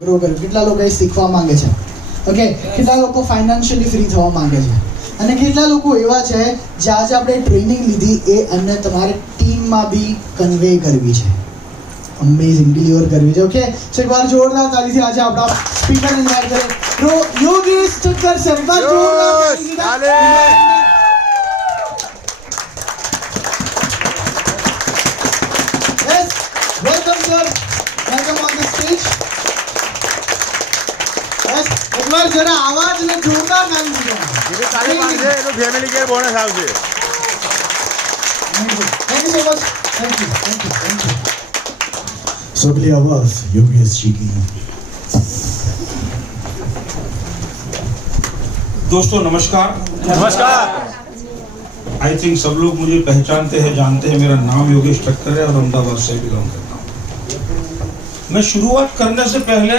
Grow કર્યું, કેટલા લોકો શીખવા માંગે છે, ઓકે, કેટલા લોકો ફાઇનાન્શિયલી ફ્રી થવા માંગે છે, અને કેટલા લોકો એવા છે જે આજે આપણે ટ્રેનિંગ લીધી એ અન્ય તમારે ટીમમાં બી કન્વે કરવી છે, અમેઝિંગ ડિલિવર કરવી છે. ઓકે, સો એકવાર જોરદાર તાળીથી આજે આપણા સ્પીકર ઇન્વાઇટ કરીએ યોગેશ ઠક્કર સર. એકવાર જોરદાર તાળી. Yes, welcome sir, welcome on the stage. Yes, એકવાર જરા આવાજને જોરદાર તાળી દીજો. એ તાળી પાડશે એનો ફેમિલી કેર બોનસ આવશે. Thank you so much. Thank you. सबली आवाज योगेश जी की. दोस्तों नमस्कार. आई थिंक सब लोग मुझे पहचानते हैं, जानते हैं. मेरा नाम योगेश ठक्कर है और अहमदाबाद से बिलोंग करता हूँ. मैं शुरुआत करने से पहले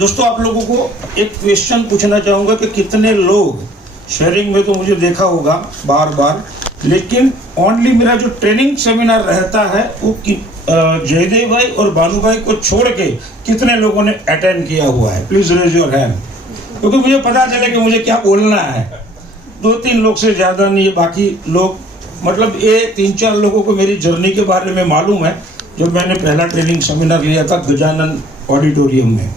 दोस्तों आप लोगों को एक क्वेश्चन पूछना चाहूँगा कि कितने लोग शेयरिंग में तो मुझे देखा होगा बार बार, लेकिन ओनली मेरा जो ट्रेनिंग सेमिनार रहता है वो जयदेव भाई और भानु भाई को छोड़ के कितने लोगों ने अटेंड किया हुआ है? प्लीज रेज योर हैंड, क्योंकि मुझे पता चले कि मुझे क्या बोलना है. 2-3 लोग से ज़्यादा नहीं है, बाकी लोग मतलब ये 3-4 लोगों को मेरी जर्नी के बारे में मालूम है. जब मैंने पहला ट्रेनिंग सेमिनार लिया था गजानन ऑडिटोरियम में,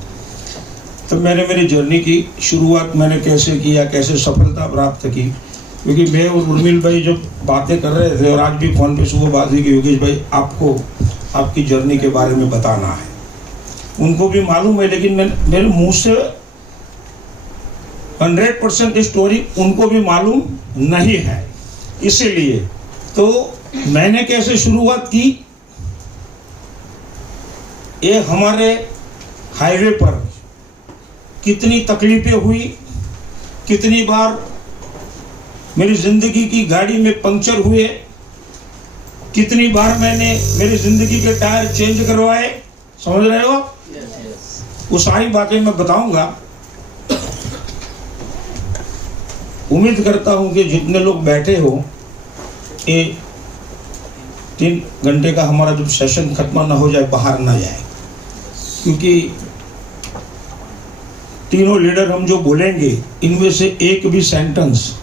तो मैंने मेरी जर्नी की शुरुआत मैंने कैसे किया, कैसे सफलता प्राप्त की. क्योंकि मैं और उर्मिल भाई जब बातें कर रहे थे और आज भी फ़ोन पे सुबह बात हुई कि योगेश भाई आपको आपकी जर्नी के बारे में बताना है. उनको भी मालूम है, लेकिन मेरे मुंह से 100% स्टोरी उनको भी मालूम नहीं है. इसीलिए तो मैंने कैसे शुरुआत की, ये हमारे हाईवे पर कितनी तकलीफें हुई, कितनी बार मेरी ज़िंदगी की गाड़ी में पंक्चर हुए, कितनी बार मैंने मेरी ज़िंदगी के टायर चेंज करवाए. समझ रहे हो? वो सारी बातें मैं बताऊंगा. उम्मीद करता हूं कि जितने लोग बैठे हो, ये 3 घंटे का हमारा जब सेशन खत्म ना हो जाए, बाहर ना जाए. क्योंकि तीनों लीडर हम जो बोलेंगे, इनमें से एक भी सेंटेंस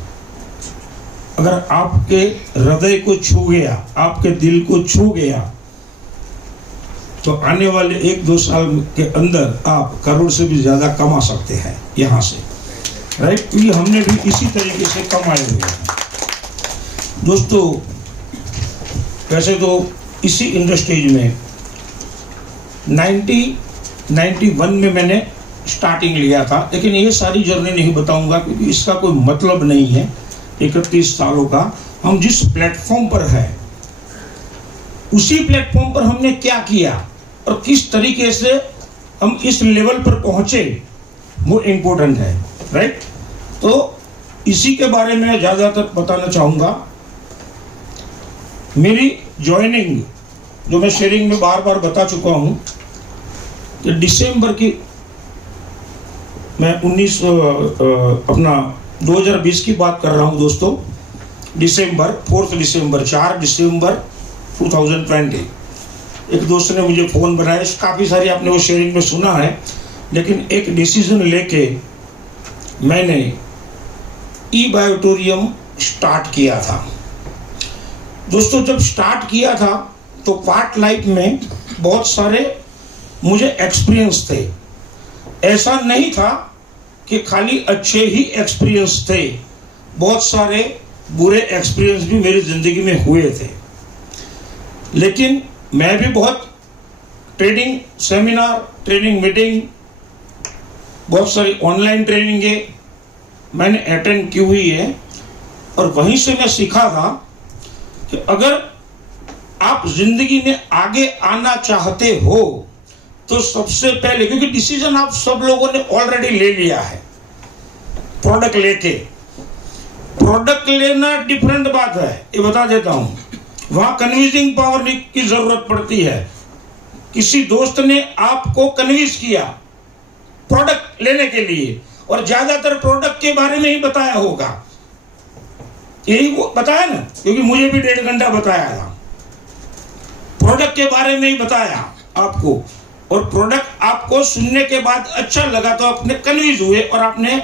अगर आपके हृदय को छू गया, आपके दिल को छू गया, तो आने वाले 1-2 साल के अंदर आप करोड़ से भी ज़्यादा कमा सकते हैं यहाँ से, राइट? क्योंकि हमने भी इसी तरीके से कमाए हुए हैं. दोस्तों वैसे तो इसी इंडस्ट्रीज में 91 में मैंने स्टार्टिंग लिया था, लेकिन ये सारी जर्नी नहीं बताऊंगा क्योंकि इसका कोई मतलब नहीं है. 31 सालों का हम जिस प्लेटफॉर्म पर है, उसी प्लेटफॉर्म पर हमने क्या किया और किस तरीके से हम इस लेवल पर पहुंचे, वो इम्पोर्टेंट है, राइट? तो इसी के बारे में ज़्यादातर बताना चाहूँगा. मेरी ज्वाइनिंग जो मैं शेयरिंग में बार बार बता चुका हूँ कि दिसंबर की मैं 2020 की बात कर रहा हूँ दोस्तों. 4 दिसंबर 2020 एक दोस्त ने मुझे फ़ोन बनाया. काफ़ी सारी आपने वो शेयरिंग में सुना है, लेकिन एक डिसीजन लेके मैंने ई-बायोटोरियम स्टार्ट किया था. दोस्तों जब स्टार्ट किया था तो पार्ट लाइफ में बहुत सारे मुझे एक्सपीरियंस थे. ऐसा नहीं था कि खाली अच्छे ही एक्सपीरियंस थे, बहुत सारे बुरे एक्सपीरियंस भी मेरी ज़िंदगी में हुए थे. लेकिन मैं भी बहुत ट्रेनिंग सेमिनार, ट्रेनिंग मीटिंग, बहुत सारी ऑनलाइन ट्रेनिंगें मैंने अटेंड की हुई है. और वहीं से मैं सीखा था कि अगर आप ज़िंदगी में आगे आना चाहते हो तो सबसे पहले, क्योंकि डिसीजन आप सब लोगों ने ऑलरेडी ले लिया है प्रोडक्ट लेके, प्रोडक्ट लेना डिफरेंट बात है, ये बता देता हूँ. वहाँ कन्विंसिंग पावर की ज़रूरत पड़ती है. किसी दोस्त ने आपको कन्विंस किया प्रोडक्ट लेने के लिए, और ज़्यादातर प्रोडक्ट के बारे में ही बताया होगा. यही वो बताया ना, क्योंकि मुझे भी 1.5 घंटा बताया था, प्रोडक्ट के बारे में ही बताया आपको. और प्रोडक्ट आप आपको सुनने के बाद अच्छा लगा तो आपने कन्विंस हुए और आपने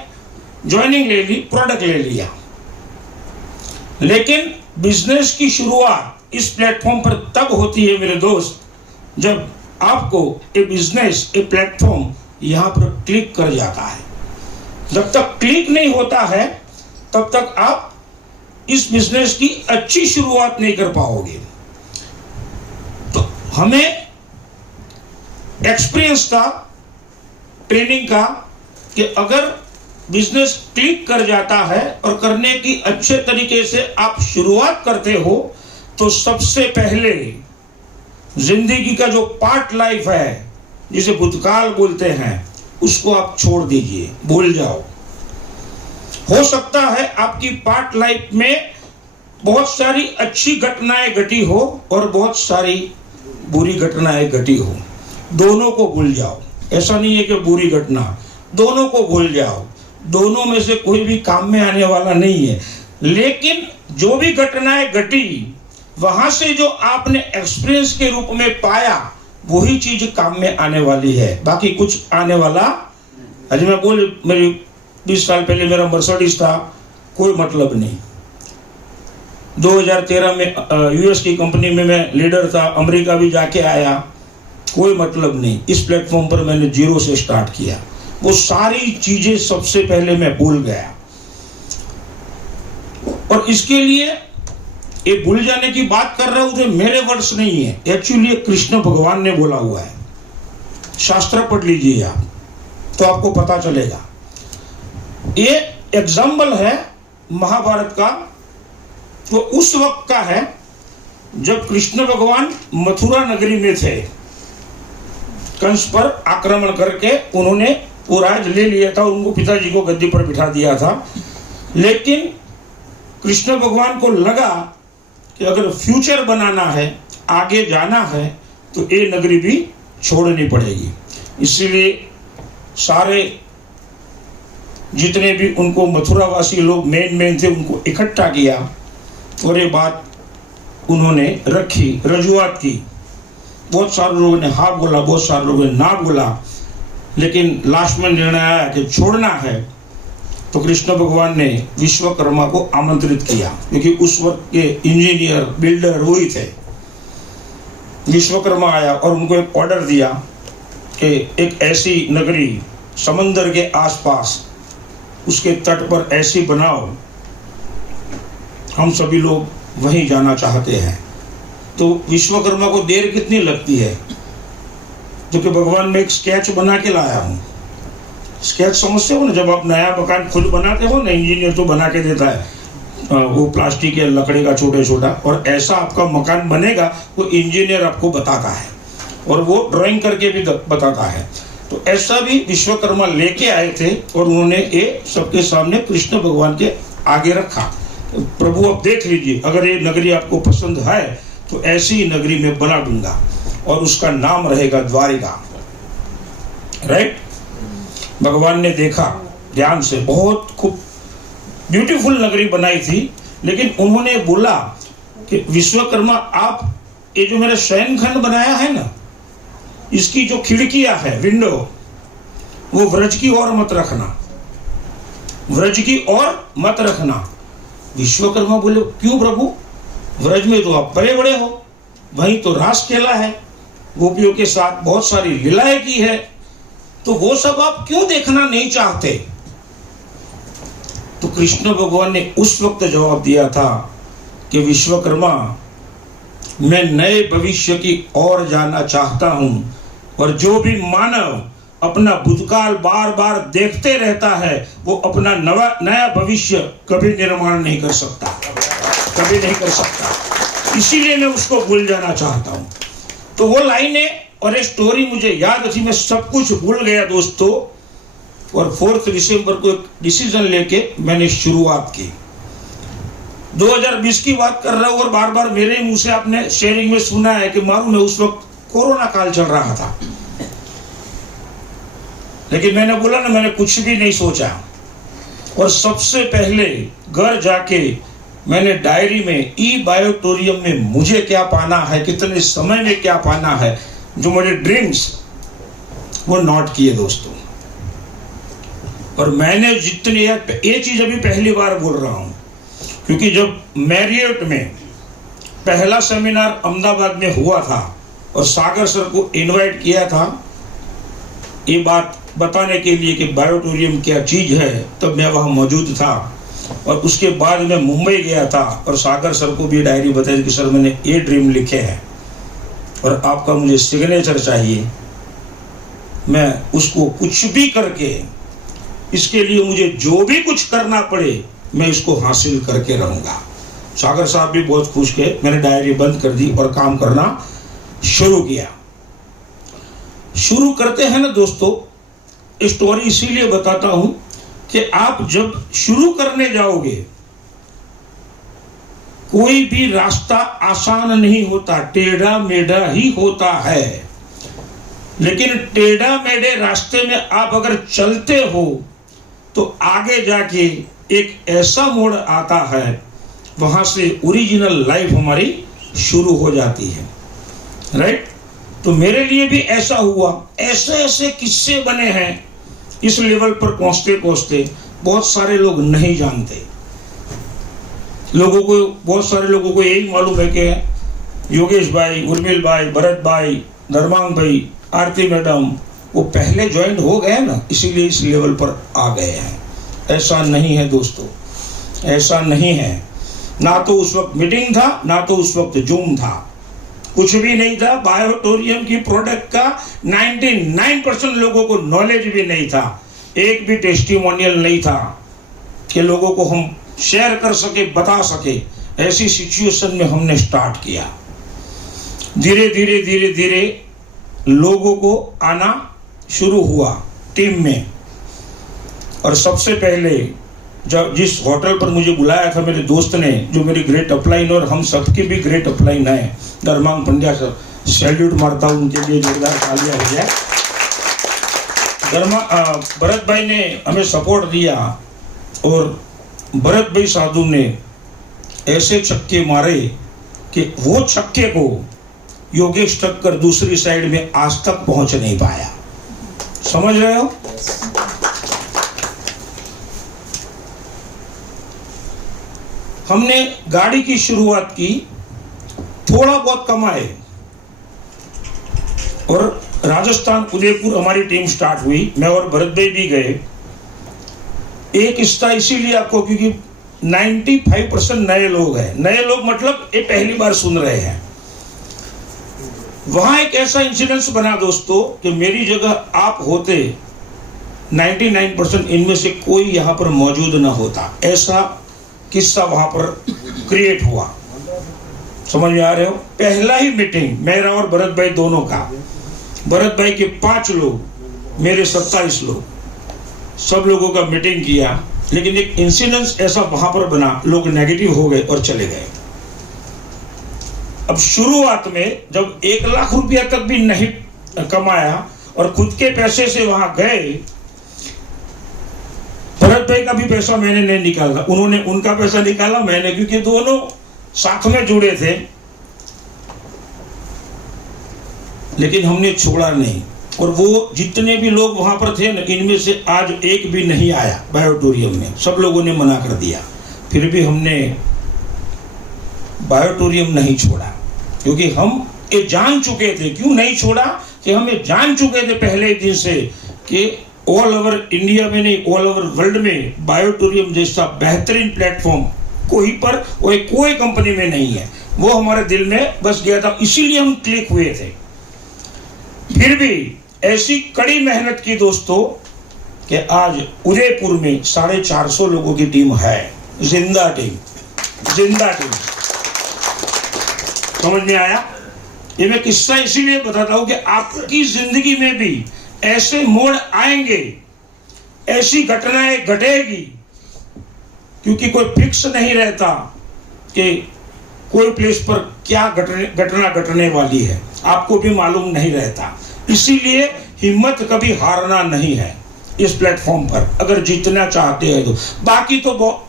ज्वाइनिंग ले ली, प्रोडक्ट ले लिया। लेकिन बिजनेस की शुरुआत इस प्लेटफॉर्म पर तब होती है मेरे दोस्त, जब आपको ए बिजनेस, ए प्लेटफॉर्म यहां पर क्लिक कर जाता है। जब तक क्लिक नहीं होता है तब तक आप इस बिजनेस की अच्छी शुरुआत नहीं कर पाओगे। तो हमें एक्सपीरियंस था ट्रेनिंग का कि अगर बिजनेस क्लिक कर जाता है और करने की अच्छे तरीके से आप शुरुआत करते हो तो सबसे पहले जिंदगी का जो पार्ट लाइफ है, जिसे भूतकाल बोलते हैं, उसको आप छोड़ दीजिए, भूल जाओ। हो सकता है आपकी पार्ट लाइफ में बहुत सारी अच्छी घटनाएं घटी हो और बहुत सारी बुरी घटनाएं घटी हो, दोनों को भूल जाओ। ऐसा नहीं है कि बुरी घटना, दोनों को भूल जाओ। दोनों में से कोई भी काम में आने वाला नहीं है। लेकिन जो भी घटनाएं घटी, वहां से जो आपने एक्सपीरियंस के रूप में पाया, वही चीज काम में आने वाली है। बाकी कुछ आने वाला, अरे मैं बोल, मेरी 20 साल पहले मेरा मर्सिडीज था, कोई मतलब नहीं। 2013 में यूएस की कंपनी में मैं लीडर था, अमेरिका भी जाके आया, कोई मतलब नहीं। इस प्लेटफॉर्म पर मैंने जीरो से स्टार्ट किया। वो सारी चीजें सबसे पहले मैं भूल गया। और इसके लिए ये भूल जाने की बात कर रहा हूं तो मेरे वर्ड्स नहीं है, एक्चुअली कृष्ण भगवान ने बोला हुआ है। शास्त्र पढ़ लीजिए आप तो आपको पता चलेगा। ये एग्जाम्पल है महाभारत का, तो उस वक्त का है जब कृष्ण भगवान मथुरा नगरी में थे। कंस पर आक्रमण करके उन्होंने वो राज ले लिया था, उनको पिताजी को गद्दी पर बिठा दिया था। लेकिन कृष्ण भगवान को लगा कि अगर फ्यूचर बनाना है, आगे जाना है, तो ये नगरी भी छोड़नी पड़ेगी। इसीलिए सारे जितने भी उनको मथुरावासी लोग मेन थे, उनको इकट्ठा किया और ये बात उन्होंने रखी, रजुआत की। बहुत सारे लोगों ने हाँ बोला, बहुत सारे लोगों ने ना बोला, लेकिन लास्ट में निर्णय आया कि छोड़ना है। तो कृष्ण भगवान ने विश्वकर्मा को आमंत्रित किया, क्योंकि उस वक्त के इंजीनियर, बिल्डर वही थे। विश्वकर्मा आया और उनको एक ऑर्डर दिया कि एक ऐसी नगरी समंदर के आसपास, उसके तट पर ऐसी बनाओ, हम सभी लोग वहीं जाना चाहते हैं। तो विश्वकर्मा को देर कितनी लगती है, क्योंकि भगवान ने एक स्केच बना के लाया हूँ। स्केच समझते हो ना, जब आप नया मकान खुद बनाते हो ना, इंजीनियर तो बना के देता है वो प्लास्टिक या लकड़ी का छोटा छोटा, और ऐसा आपका मकान बनेगा वो इंजीनियर आपको बताता है और वो ड्राइंग करके भी बताता है। तो ऐसा भी विश्वकर्मा लेके आए थे और उन्होंने ये सबके सामने कृष्ण भगवान के आगे रखा। प्रभु अब देख लीजिए, अगर ये नगरी आपको पसंद है तो ऐसी ही नगरी में बना दूंगा और उसका नाम रहेगा द्वारिका। राइट? भगवान ने देखा ध्यान से, बहुत खूब ब्यूटीफुल नगरी बनाई थी, लेकिन उन्होंने बोला कि विश्वकर्मा, आप ये जो मेरा शयनखंड बनाया है ना, इसकी जो खिड़कियां है, विंडो, वो व्रज की ओर मत रखना, व्रज की ओर मत रखना। विश्वकर्मा बोले, क्यों प्रभु? व्रज में तो आप बड़े बड़े हो, वहीं तो रास खेला है, गोपियों के साथ बहुत सारी लीलाएं की है, तो वो सब आप क्यों देखना नहीं चाहते? तो कृष्ण भगवान ने उस वक्त जवाब दिया था कि विश्वकर्मा, मैं नए भविष्य की ओर जाना चाहता हूं, और जो भी मानव अपना भूतकाल बार बार देखते रहता है, वो अपना नया भविष्य कभी निर्माण नहीं कर सकता, कभी नहीं कर सकता। इसीलिए मैं उसको भूल जाना चाहता हूं। तो वो लाइनें और एक स्टोरी मुझे याद थी, मैं सब कुछ भूल गया दोस्तों, और 4 दिसंबर को एक डिसीजन लेके मैंने शुरुआत की। 2020 की बात कर रहा हूं और बार बार मेरे मुंह से आपने शेयरिंग में सुना है कि मालूम है उस वक्त कोरोना काल चल रहा था, लेकिन मैंने बोला ना, मैंने कुछ भी नहीं सोचा। और सबसे पहले घर जाके मैंने डायरी में ई बायोटोरियम में मुझे क्या पाना है, कितने समय में क्या पाना है, जो मेरे ड्रीम्स वो नोट किए दोस्तों। और मैंने जितनी ये चीज अभी पहली बार बोल रहा हूं, क्योंकि जब मैरियट में पहला सेमिनार अहमदाबाद में हुआ था और सागर सर को इनवाइट किया था ये बात बताने के लिए कि बायोटोरियम क्या चीज है, तब मैं वहां मौजूद था। और उसके बाद मैं मुंबई गया था और सागर सर को भी डायरी बताई कि सर मैंने ये ड्रीम लिखे हैं और आपका मुझे सिग्नेचर चाहिए। मैं उसको कुछ भी करके, इसके लिए मुझे जो भी कुछ करना पड़े मैं इसको हासिल करके रहूंगा। सागर साहब भी बहुत खुश थे। मैंने डायरी बंद कर दी और काम करना शुरू किया। शुरू करते हैं ना दोस्तों, स्टोरी इसीलिए बताता हूं कि आप जब शुरू करने जाओगे, कोई भी रास्ता आसान नहीं होता, टेढ़ा मेढ़ा ही होता है। लेकिन टेढ़ा मेढ़े रास्ते में आप अगर चलते हो तो आगे जाके एक ऐसा मोड़ आता है, वहां से ओरिजिनल लाइफ हमारी शुरू हो जाती है। राइट? तो मेरे लिए भी ऐसा हुआ। ऐसे ऐसे किस्से बने हैं इस लेवल पर पहुंचते पहुंचते। बहुत सारे लोग नहीं जानते, बहुत सारे लोगों को यही मालूम है कि योगेश भाई, उर्मिल भाई, भरत भाई, धर्मांग भाई, आरती मैडम वो पहले ज्वाइन हो गए ना, इसीलिए इस लेवल पर आ गए हैं। ऐसा नहीं है दोस्तों, ऐसा नहीं है। ना तो उस वक्त मीटिंग था, ना तो उस वक्त जूम था, कुछ भी नहीं था। बायोटोरियम की प्रोडक्ट का 99% लोगों को नॉलेज भी नहीं था। एक भी टेस्टिमोनियल नहीं था कि लोगों को हम शेयर कर सके, बता सके। ऐसी सिचुएशन में हमने स्टार्ट किया। धीरे धीरे धीरे धीरे लोगों को आना शुरू हुआ टीम में। और सबसे पहले जब जिस होटल पर मुझे बुलाया था मेरे दोस्त ने, जो मेरी ग्रेट अपलाइन और हम सबकी भी ग्रेट अपलाइन है, धर्मांग पंड्या सर, सैल्यूट मारता हूं उनके लिए, जोरदार तालियां हो जाए। भरत भाई ने हमें सपोर्ट दिया और भरत भाई साधु ने ऐसे छक्के मारे कि वो छक्के को योगेश टक्कर दूसरी साइड में आज तक पहुंच नहीं पाया। समझ रहे हो? हमने गाड़ी की शुरुआत की, थोड़ा बहुत कमाए और राजस्थान उदयपुर हमारी टीम स्टार्ट हुई। मैं और भरत भाई भी गए। एक हिस्सा इसीलिए आपको, क्योंकि 95% नए लोग हैं। नए लोग मतलब ये पहली बार सुन रहे हैं। वहां एक ऐसा इंसिडेंस बना दोस्तों कि मेरी जगह आप होते 99% इनमें से कोई यहां पर मौजूद ना होता। ऐसा किस्सा वहां पर क्रिएट हुआ। समझ में आ रहे हो? पहला ही मीटिंग मेरा और भरत भाई दोनों का, भरत भाई के 5 लोग, मेरे 27 लोग, सब लोगों का मीटिंग किया। लेकिन एक इंसिडेंस ऐसा वहां पर बना, लोग नेगेटिव हो गए और चले गए। अब शुरुआत में जब 1 लाख रुपया तक भी नहीं कमाया और खुद के पैसे से वहां गए, भरत भाई का भी पैसा मैंने नहीं निकाला, उन्होंने उनका पैसा निकाला, मैंने, क्योंकि दोनों साथ में जुड़े थे। लेकिन हमने छोड़ा नहीं। और वो जितने भी लोग वहां पर थे ना, इनमें से आज एक भी नहीं आया बायोटोरियम में, सब लोगों ने मना कर दिया। फिर भी हमने बायोटोरियम नहीं छोड़ा, क्योंकि हम ये जान चुके थे। क्यों नहीं छोड़ा? कि हम ये जान चुके थे पहले ही दिन से कि ऑल ओवर इंडिया में नहीं, ऑल ओवर वर्ल्ड में बायोटोरियम जैसा बेहतरीन प्लेटफॉर्म कोई कंपनी में नहीं है। वो हमारे दिल में बस गया था, इसीलिए हम क्लिक हुए थे। फिर भी ऐसी कड़ी मेहनत की दोस्तों कि आज उदयपुर में 450 लोगों की टीम है, जिंदा टीम। समझ में आया? ये मैं किस्सा इसीलिए बताता हूं कि आपकी जिंदगी में भी ऐसे मोड़ आएंगे, ऐसी घटनाएं घटेगी, क्योंकि कोई फिक्स नहीं रहता कि कोई प्लेस पर क्या घटना घटने वाली है, आपको भी मालूम नहीं रहता। इसीलिए हिम्मत कभी हारना नहीं है इस प्लेटफॉर्म पर, अगर जीतना चाहते हैं तो। बाकी तो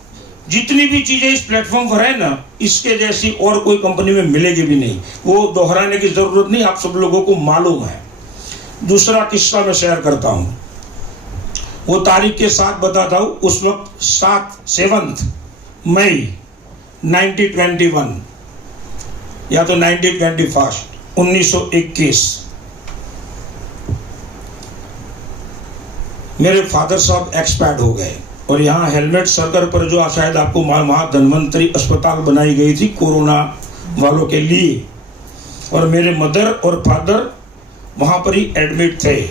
जितनी भी चीजें इस प्लेटफॉर्म पर है ना, इसके जैसी और कोई कंपनी में मिलेगी भी नहीं। वो दोहराने की जरूरत नहीं, आप सब लोगों को मालूम है। दूसरा किस्सा मैं शेयर करता हूँ। वो तारीख के साथ बताता हूँ। उस वक्त 7 मई 1921 या तो 1921 मेरे फादर साहब एक्सपायर्ड हो गए। और यहाँ हेलमेट सर्कल पर जो शायद आपको वहाँ धन्वंतरी अस्पताल बनाई गई थी कोरोना वालों के लिए, और मेरे मदर और फादर वहाँ पर ही एडमिट थे।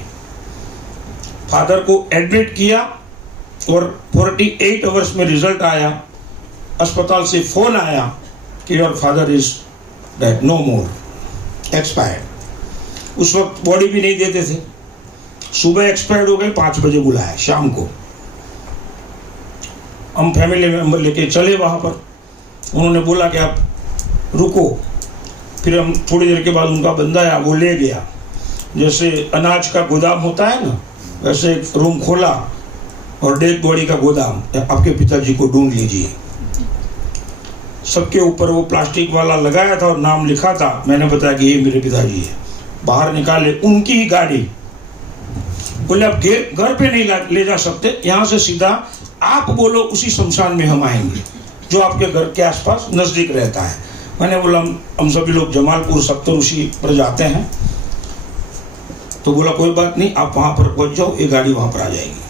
फादर को एडमिट किया और 48 आवर्स में रिजल्ट आया। अस्पताल से फोन आया कि your father is dead, no more, expired. उस वक्त बॉडी भी नहीं देते थे। सुबह एक्सपायर्ड हो गए, 5 बजे बुलाया शाम को। हम फैमिली मेंबर लेके चले वहाँ पर। उन्होंने बोला कि आप रुको। फिर हम थोड़ी देर के बाद उनका बंदा आया, वो ले गया। जैसे अनाज का गोदाम होता है ना, वैसे एक रूम खोला और डेड बॉडी का गोदाम, आपके पिताजी को ढूंढ लीजिए। सबके ऊपर वो प्लास्टिक वाला लगाया था और नाम लिखा था। मैंने बताया कि ये मेरे पिताजी है। बाहर निकाले, उनकी ही गाड़ी। बोले आप घर पे नहीं ले जा सकते, यहाँ से सीधा आप बोलो उसी शमशान में हम आएंगे जो आपके घर के आसपास नजदीक रहता है। मैंने बोला हम सभी लोग जमालपुर सप्तऋषि पर जाते हैं। तो बोला कोई बात नहीं, आप वहाँ पर पहुँच जाओ, ये गाड़ी वहाँ पर आ जाएगी।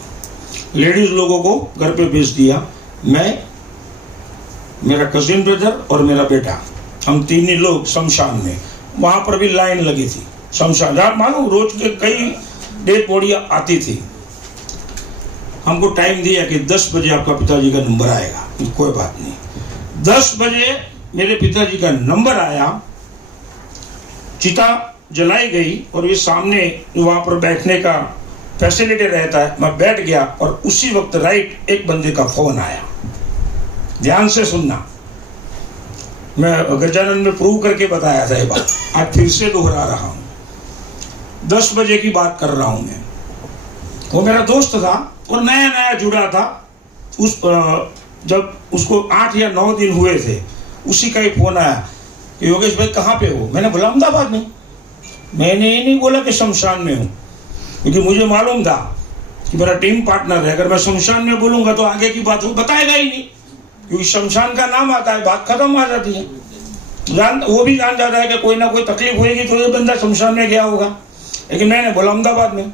लेडीज लोगों को घर पे भेज दिया। मैं, मेरा कजिन ब्रदर और मेरा बेटा, हम 3 ही लोग शमशान में। वहाँ पर भी लाइन लगी थी शमशान। आप मालूम रोज के कई डेड बॉडियाँ आती थी। हमको टाइम दिया कि 10 बजे आपका पिताजी का नंबर आएगा। कोई बात नहीं। 10 बजे मेरे पिताजी का नंबर आया। चिता जलाई गई और ये सामने वहाँ पर बैठने का फैसिलिटी रहता है। मैं बैठ गया और उसी वक्त राइट एक बंदे का फोन आया। ध्यान से सुनना, मैं गजानन में प्रूव करके बताया था ये बात, आज फिर से दोहरा रहा हूँ। 10 बजे की बात कर रहा हूँ मैं। वो मेरा दोस्त था और नया नया जुड़ा था। जब उसको 8 या 9 दिन हुए थे, उसी का ही फोन आया कि योगेश भाई कहाँ पे हो। मैंने बोला अहमदाबाद में। मैंने ये नहीं बोला कि शमशान में हूँ, क्योंकि मुझे मालूम था कि मेरा टीम पार्टनर है। अगर मैं शमशान में बोलूँगा तो आगे की बात वो बताएगा ही नहीं, क्योंकि शमशान का नाम आता है, बात खत्म आ जाती है। वो भी जान जाता है कि कोई ना कोई तकलीफ होगी तो ये बंदा शमशान में गया होगा। लेकिन मैंने बोला अहमदाबाद में।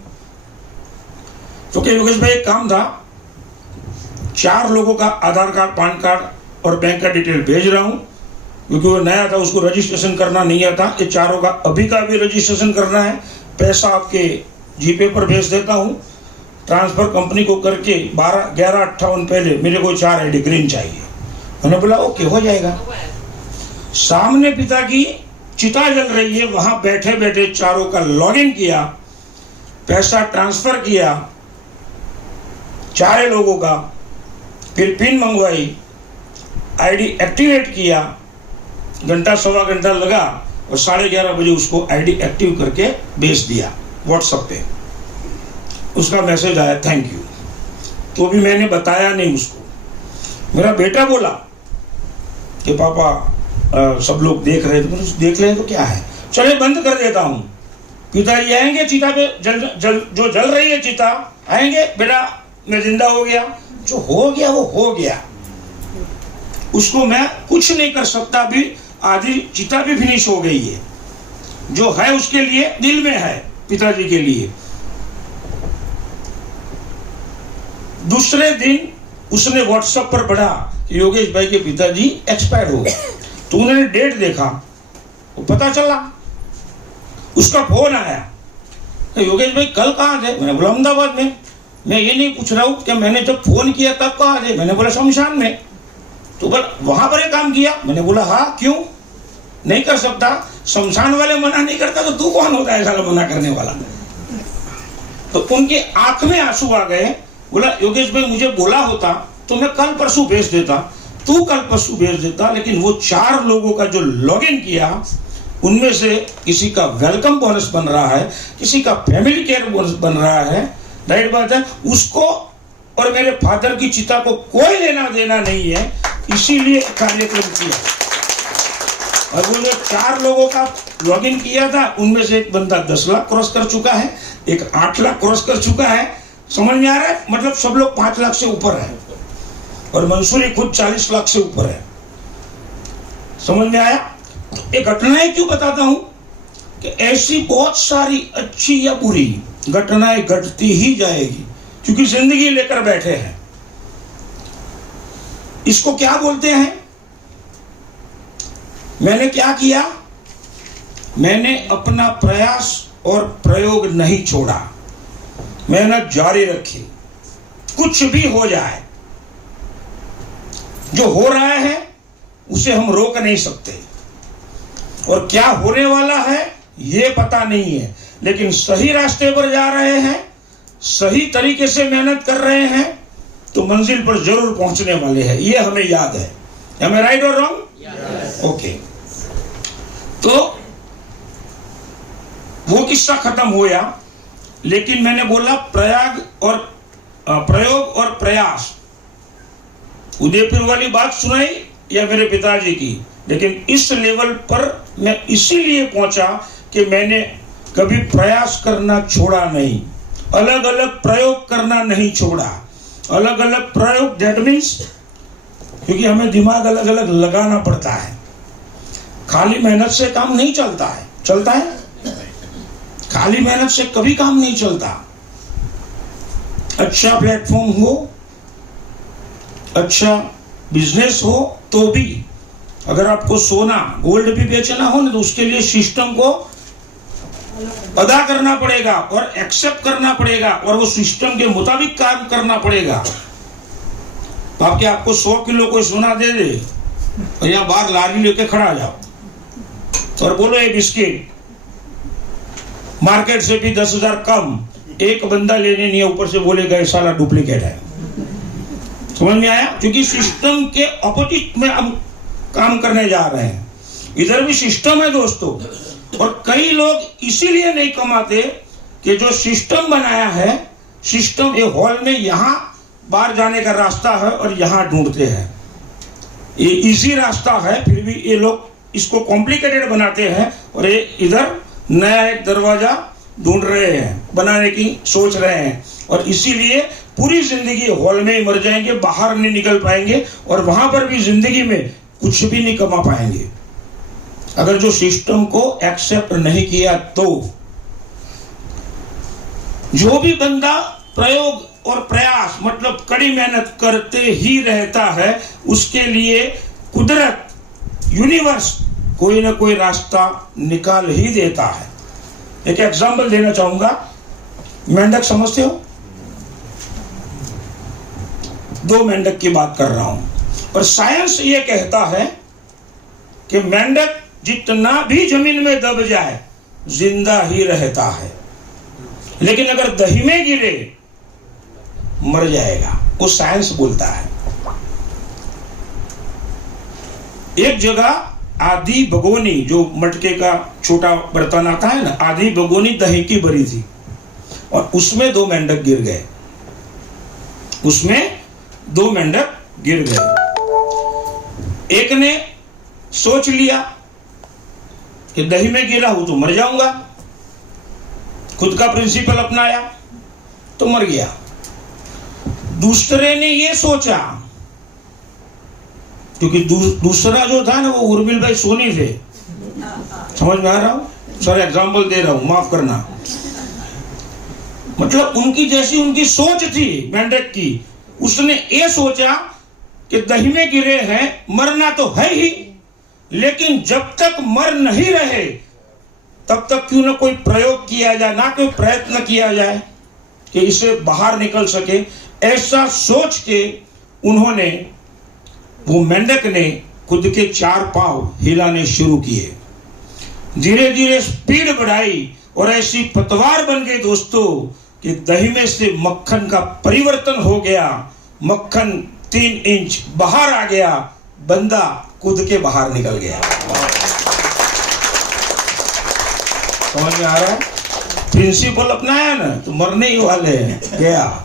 क्योंकि योगेश भाई एक काम था, 4 लोगों का आधार कार्ड, पैन कार्ड और बैंक का डिटेल भेज रहा हूँ, क्योंकि वो नया था, उसको रजिस्ट्रेशन करना नहीं आता। ये 4 का अभी का भी रजिस्ट्रेशन करना है। पैसा आपके जीपे पर भेज देता हूँ। ट्रांसफर कंपनी को करके 11:58 पहले मेरे को 4 ID ग्रीन चाहिए। मैंने बोला ओके, हो जाएगा। सामने पिता की चिता जल रही है, वहां बैठे बैठे 4 का लॉगिन किया, पैसा ट्रांसफर किया 4 लोगों का, फिर पिन मंगवाई, आईडी एक्टिवेट किया। घंटा सवा घंटा लगा और 11:30 बजे उसको आईडी एक्टिव करके भेज दिया व्हाट्सएप पे। उसका मैसेज आया थैंक यू। तो भी मैंने बताया नहीं उसको। मेरा बेटा बोला कि पापा सब लोग देख रहे थे। देख रहे हैं तो क्या है, चले बंद कर देता हूँ। पिताजी आएंगे चिता पे, जो जल रही है चिता, आएंगे बेटा मैं जिंदा हो गया। जो हो गया वो हो गया, उसको मैं कुछ नहीं कर सकता। अभी आधी चिता भी फिनिश हो गई है। जो है उसके लिए दिल में है, पिताजी के लिए। दूसरे दिन उसने व्हाट्सएप पर पढ़ा कि योगेश भाई के पिताजी एक्सपायर हो गए। तो उन्होंने डेट देखा, वो पता चला। उसका फोन आया, योगेश भाई कल कहाँ थे। मैंने बोला अहमदाबाद में। मैं ये नहीं पूछ रहा हूँ कि मैंने जब फोन किया तब कहाँ थे। मैंने बोला शमशान में। तो बोला वहां पर ये काम किया। मैंने बोला हाँ, क्यों नहीं कर सकता? शमशान वाले मना नहीं करता तो तू कौन होता है साला मना करने वाला। तो उनकी आंख में आंसू आ गए। बोला योगेश भाई मुझे बोला होता तो मैं कल परसों भेज देता, तू कल परसों भेज देता। लेकिन वो 4 लोगों का जो लॉगिन किया, उनमें से किसी का वेलकम बोनस बन रहा है, किसी का फैमिली केयर बोनस बन रहा है। राइट बात है। उसको और मेरे फादर की चिता को कोई लेना देना नहीं है, इसीलिए कार्यक्रम किया। और वो जो 4 लोगों का लॉगिन किया था, उनमें से एक बंदा 10 लाख क्रॉस कर चुका है, एक 8 लाख क्रॉस कर चुका है, समझ में आ रहा है? मतलब सब लोग 5 लाख से ऊपर है और मंसूरी खुद 40 लाख से ऊपर है। समझ में आया? तो एक घटनाएं क्यों बताता हूं कि ऐसी बहुत सारी अच्छी या बुरी घटनाएं घटती ही जाएगी, क्योंकि जिंदगी लेकर बैठे हैं। इसको क्या बोलते हैं? मैंने क्या किया? मैंने अपना प्रयास और प्रयोग नहीं छोड़ा, मेहनत जारी रखी। कुछ भी हो जाए, जो हो रहा है उसे हम रोक नहीं सकते, और क्या होने वाला है ये पता नहीं है, लेकिन सही रास्ते पर जा रहे हैं, सही तरीके से मेहनत कर रहे हैं तो मंजिल पर जरूर पहुंचने वाले हैं, ये हमें याद है। Am I right or wrong? Yes. Okay, तो वो किस्सा खत्म हुआ, लेकिन मैंने बोला प्रयोग और प्रयास। उदयपुर वाली बात सुनाई या मेरे पिताजी की, लेकिन इस लेवल पर मैं इसीलिए पहुंचा कि मैंने कभी प्रयास करना छोड़ा नहीं, अलग अलग प्रयोग करना नहीं छोड़ा। अलग अलग प्रयोग दैट मीन्स, क्योंकि हमें दिमाग अलग अलग लगाना पड़ता है, खाली मेहनत से काम नहीं चलता है। चलता है? खाली मेहनत से कभी काम नहीं चलता। अच्छा प्लेटफॉर्म हो, अच्छा बिजनेस हो, तो भी अगर आपको सोना गोल्ड भी बेचना हो ना, तो उसके लिए सिस्टम को अदा करना पड़ेगा और एक्सेप्ट करना पड़ेगा और वो सिस्टम के मुताबिक काम करना पड़ेगा। बाकी आपको 100 किलो कोई सोना दे दे और यहाँ बाहर लारी लेके खड़ा जाओ और बोलो ये बिस्किट मार्केट से भी 10,000 कम, एक बंदा लेने नहीं है, ऊपर से बोलेगा ये साला डुप्लीकेट है। समझ में आया? क्योंकि सिस्टम के ऑपोजिट में हम काम करने जा रहे हैं। इधर भी सिस्टम है दोस्तों, और कई लोग इसीलिए नहीं कमाते कि जो सिस्टम बनाया है, सिस्टम ये हॉल में यहाँ बाहर जाने का रास्ता है और यहाँ ढूंढते हैं। ये इजी रास्ता है, फिर भी ये लोग इसको कॉम्प्लिकेटेड बनाते हैं और ये इधर नया एक दरवाजा ढूंढ रहे हैं, बनाने की सोच रहे हैं, और इसीलिए पूरी जिंदगी हॉल में ही मर जाएंगे, बाहर नहीं निकल पाएंगे और वहां पर भी जिंदगी में कुछ भी नहीं कमा पाएंगे अगर जो सिस्टम को एक्सेप्ट नहीं किया। तो जो भी बंदा प्रयोग और प्रयास मतलब कड़ी मेहनत करते ही रहता है, उसके लिए कुदरत, यूनिवर्स कोई ना कोई रास्ता निकाल ही देता है। एक एग्जांपल देना चाहूंगा, मेंढक समझते हो? 2 मेंढक की बात कर रहा हूं, और साइंस ये कहता है कि मेंढक जितना भी जमीन में दब जाए जिंदा ही रहता है, लेकिन अगर दही में गिरे मर जाएगा, वो साइंस बोलता है। एक जगह आधी भगोनी, जो मटके का छोटा बर्तन आता है ना, आधी भगोनी दही की भरी थी और उसमें 2 मेंढक गिर गए। उसमें 2 मेंढक गिर गए। एक ने सोच लिया कि दही में गिरा हूं तो मर जाऊंगा, खुद का प्रिंसिपल अपनाया तो मर गया। दूसरे ने ये सोचा, क्योंकि दूसरा जो था ना वो उर्मिल भाई सोनी थे, समझ में आ रहा हूं सर, एग्जाम्पल दे रहा हूं, माफ करना। मतलब उनकी जैसी उनकी सोच थी मेंढक की, उसने ये सोचा कि दही में गिरे हैं, मरना तो है ही, लेकिन जब तक मर नहीं रहे तब तक क्यों ना कोई प्रयोग किया जाए, ना कोई प्रयत्न किया जाए कि इसे बाहर निकल सके। ऐसा सोच के उन्होंने, वो मेंढक ने खुद के 4 पांव हिलाने शुरू किए, धीरे धीरे स्पीड बढ़ाई और ऐसी पतवार बन गई दोस्तों कि दही में से मक्खन का परिवर्तन हो गया, मक्खन 3 इंच बाहर आ गया, बंदा कूद के बाहर निकल गया। समझ में आ रहा है? प्रिंसिपल अपनाया ना तो मरने ही वाले हैं, गया।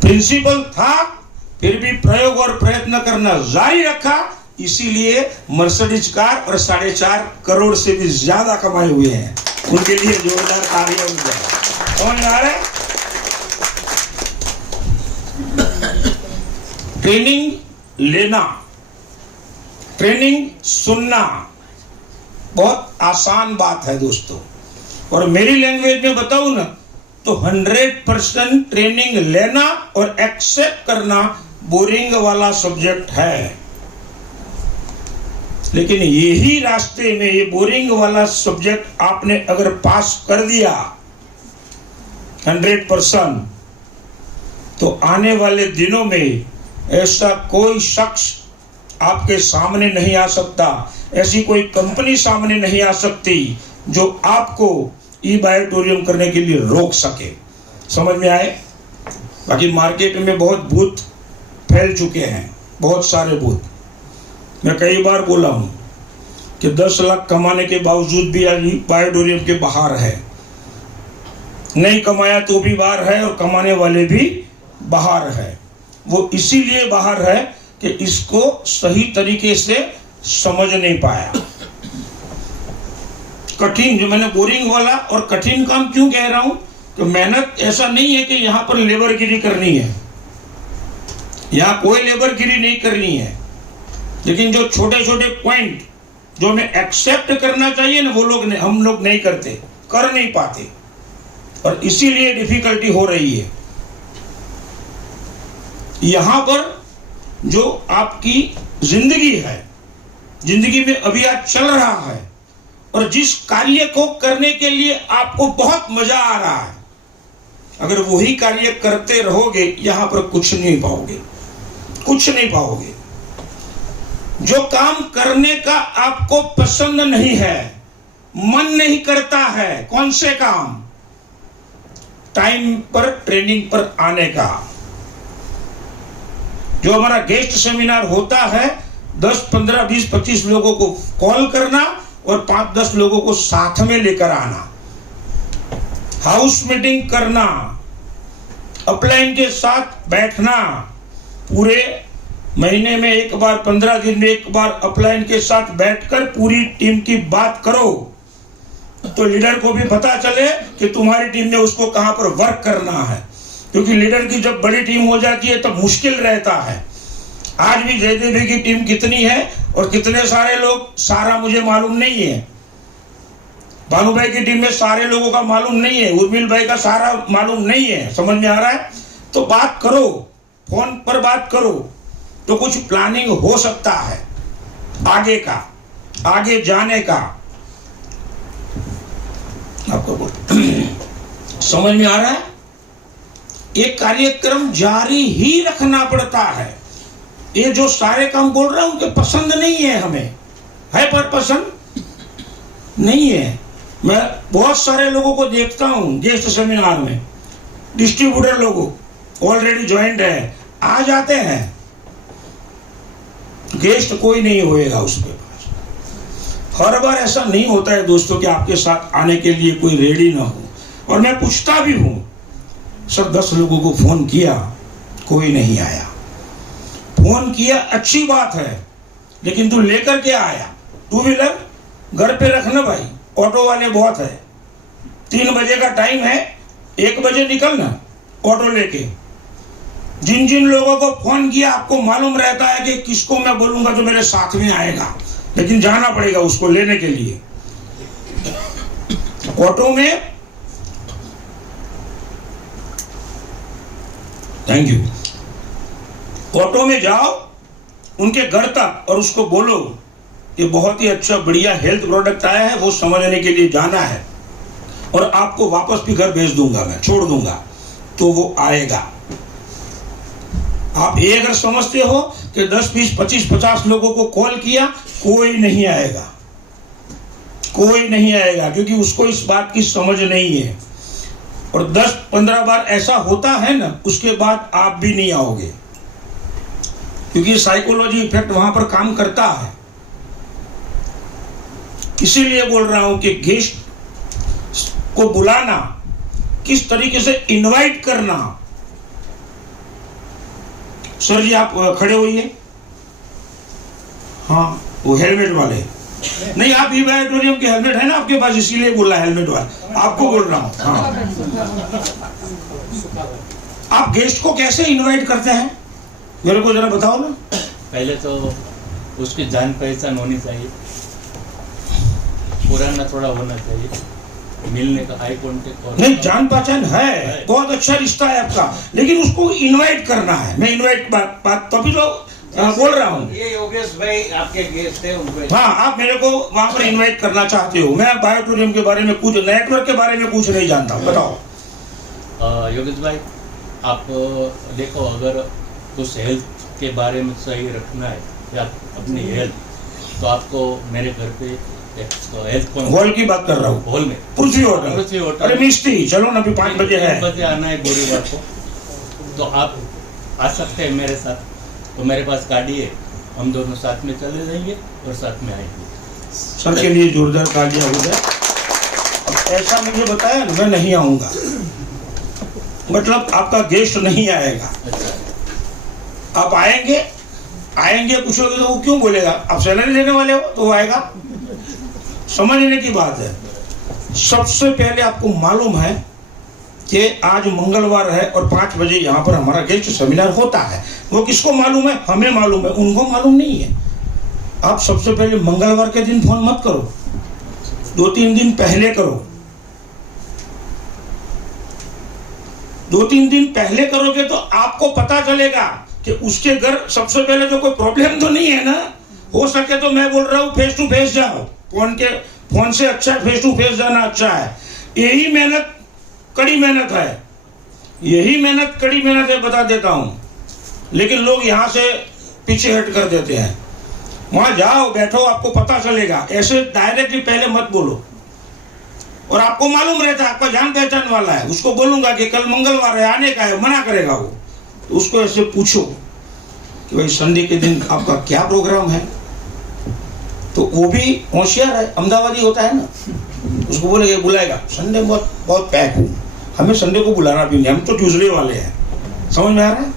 प्रिंसिपल था, फिर भी प्रयोग और प्रयत्न करना जारी रखा, इसीलिए मर्सिडीज कार और 4.5 करोड़ से भी ज्यादा कमाए हुए हैं। उनके लिए जोरदार तालियां उनका। समझ में आ रहा है? ट्रेनिंग लेना, ट्रेनिंग सुनना बहुत आसान बात है दोस्तों। और मेरी लैंग्वेज में बताऊं ना तो 100% ट्रेनिंग लेना और एक्सेप्ट करना बोरिंग वाला सब्जेक्ट है। लेकिन यही रास्ते में ये बोरिंग वाला सब्जेक्ट आपने अगर पास कर दिया 100%, तो आने वाले दिनों में ऐसा कोई शख्स आपके सामने नहीं आ सकता, ऐसी कोई कंपनी सामने नहीं आ सकती जो आपको ई बायोटोरियम करने के लिए रोक सके। समझ में आए? बाकी मार्केट में बहुत भूत फैल चुके हैं, बहुत सारे भूत। मैं कई बार बोला हूं कि 10 लाख कमाने के बावजूद भी आज बायोटोरियम के बाहर है, नहीं कमाया तो भी बाहर है और कमाने वाले भी बाहर है। वो इसीलिए बाहर है कि इसको सही तरीके से समझ नहीं पाया। कठिन, जो मैंने बोरिंग वाला और कठिन काम क्यों कह रहा हूं कि मेहनत ऐसा नहीं है कि यहां पर लेबरगिरी करनी है, यहां कोई लेबरगिरी नहीं करनी है। लेकिन जो छोटे छोटे पॉइंट जो हमें एक्सेप्ट करना चाहिए ना, वो लोग हम लोग नहीं करते, कर नहीं पाते, और इसीलिए डिफिकल्टी हो रही है। यहां पर जो आपकी जिंदगी है, जिंदगी में अभी आज चल रहा है, और जिस कार्य को करने के लिए आपको बहुत मजा आ रहा है, अगर वही कार्य करते रहोगे यहां पर कुछ नहीं पाओगे, कुछ नहीं पाओगे। जो काम करने का आपको पसंद नहीं है, मन नहीं करता है, कौन से काम? टाइम पर ट्रेनिंग पर आने का। जो हमारा गेस्ट सेमिनार होता है, 10, 15, 20, 25 लोगों को कॉल करना और 5-10 लोगों को साथ में लेकर आना, हाउस मीटिंग करना, अपलाइन के साथ बैठना, पूरे महीने में एक बार, 15 दिन में एक बार अपलाइन के साथ बैठकर पूरी टीम की बात करो, तो लीडर को भी पता चले कि तुम्हारी टीम में उसको कहां पर वर्क करना है। क्योंकि लीडर की जब बड़ी टीम हो जाती है तब मुश्किल रहता है। आज भी जयदेवी की टीम कितनी है और कितने सारे लोग, सारा मुझे मालूम नहीं है। भानु भाई की टीम में सारे लोगों का मालूम नहीं है, उर्मिल भाई का सारा मालूम नहीं है। समझ में आ रहा है? तो बात करो, फोन पर बात करो, तो कुछ प्लानिंग हो सकता है आगे का, आगे जाने का। आपको समझ में आ रहा है? एक कार्यक्रम जारी ही रखना पड़ता है। ये जो सारे काम बोल रहा हूं कि पसंद नहीं है हमें, है पर पसंद नहीं है। मैं बहुत सारे लोगों को देखता हूं गेस्ट सेमिनार में, डिस्ट्रीब्यूटर लोगों ऑलरेडी ज्वाइंट है, आ जाते हैं, गेस्ट कोई नहीं होएगा उसके पास। हर बार ऐसा नहीं होता है दोस्तों कि आपके साथ आने के लिए कोई रेडी ना हो। और मैं पूछता भी हूं, सर 10 लोगों को फोन किया, कोई नहीं आया। फोन किया अच्छी बात है, लेकिन तू लेकर के आया? 2 व्हीलर घर पे रखना भाई, ऑटो वाले बहुत है। 3 बजे का टाइम है, 1 बजे निकलना ऑटो लेके। जिन जिन लोगों को फोन किया आपको मालूम रहता है कि किसको मैं बोलूंगा जो मेरे साथ में आएगा, लेकिन जाना पड़ेगा उसको लेने के लिए। ऑटो में, थैंक यू, ऑटो में जाओ उनके घर तक और उसको बोलो कि बहुत ही अच्छा बढ़िया हेल्थ प्रोडक्ट आया है, वो समझने के लिए जाना है, और आपको वापस भी घर भेज दूंगा, मैं छोड़ दूंगा, तो वो आएगा। आप ये अगर समझते हो कि 10, 20, 25, 50 लोगों को कॉल किया, कोई नहीं आएगा, कोई नहीं आएगा, क्योंकि उसको इस बात की समझ नहीं है। और 10-15 बार ऐसा होता है ना, उसके बाद आप भी नहीं आओगे, क्योंकि साइकोलॉजी इफेक्ट वहां पर काम करता है। इसीलिए बोल रहा हूं कि गेस्ट को बुलाना, किस तरीके से इनवाइट करना। सर जी आप खड़े होइए, हाँ वो हेलमेट वाले, नहीं, आप ई ऑडिटोरियम के हेलमेट है ना आपके पास, इसीलिए बोला हेलमेट वाला, आपको बोल रहा हूँ। हाँ, आप गेस्ट को कैसे इनवाइट करते हैं मेरे को जरा बताओ ना। पहले तो उसकी जान पहचान होनी चाहिए, पुराना थोड़ा होना चाहिए, मिलने का आई कांटेक्ट। नहीं, जान पहचान है, बहुत अच्छा रिश्ता है आपका, लेकिन उसको इनवाइट करना है। मैं इनवाइट बात तभी तो बोल रहा हूँ। ये योगेश भाई आपके गेस्ट है, उनको हाँ, आप मेरे को वहां पर इनवाइट करना चाहते हो। मैं बायोटोरियम के बारे में कुछ, नेटवर्क के बारे में कुछ नहीं जानता, बताओ। योगेश भाई, आप देखो, अगर कुछ हेल्थ के बारे में सही रखना है या अपनी हेल्थ, तो आपको मेरे घर पे हेल्थ हॉल की बात कर रहा हूँ, हॉल में पृथ्वी होटल। पृथ्वी होटल। अरे मिस्टी, चलो ना, अभी 5 बजे है। 5 बजे आना है गुरुवार को, तो आप आ सकते हैं मेरे साथ। तो मेरे पास गाड़ी है, हम दोनों साथ में चले जाएंगे और साथ में आएंगे। सर के लिए जोरदार तालियां हो जाए। अब ऐसा मुझे बताया ना, मैं नहीं आऊंगा, मतलब आपका गेस्ट नहीं आएगा। अच्छा, आप आएंगे पूछोगे तो वो क्यों बोलेगा, आप सैलरी देने वाले हो तो वो आएगा। समझने की बात है। सबसे पहले आपको मालूम है कि आज मंगलवार है और 5 बजे यहाँ पर हमारा गेस्ट सेमिनार होता है। वो किसको मालूम है? हमें मालूम है, उनको मालूम नहीं है। आप सबसे पहले मंगलवार के दिन फोन मत करो, 2-3 दिन पहले करो। 2-3 दिन पहले करोगे तो आपको पता चलेगा कि उसके घर सबसे पहले तो कोई प्रॉब्लम तो नहीं है ना। हो सके तो मैं बोल रहा हूँ फेस टू फेस जाओ, फोन से अच्छा फेस टू फेस जाना अच्छा है। यही मेहनत कड़ी मेहनत है, यही मेहनत कड़ी मेहनत है, बता देता हूँ। लेकिन लोग यहाँ से पीछे हट कर देते हैं। वहां जाओ, बैठो, आपको पता चलेगा। ऐसे डायरेक्टली पहले मत बोलो। और आपको मालूम रहता है आपका जान पहचान वाला है, उसको बोलूंगा कि कल मंगलवार है, आने का है, मना करेगा वो। तो उसको ऐसे पूछो कि भाई संडे के दिन आपका क्या प्रोग्राम है, तो वो भी होशियार है, अहमदाबादी होता है ना, उसको बोलेगा, बुलाएगा संडे बहुत पैक हूँ, हमें संडे को बुलाना भी नहीं, हम तो ट्यूसडे वाले हैं। समझ में आ रहा है?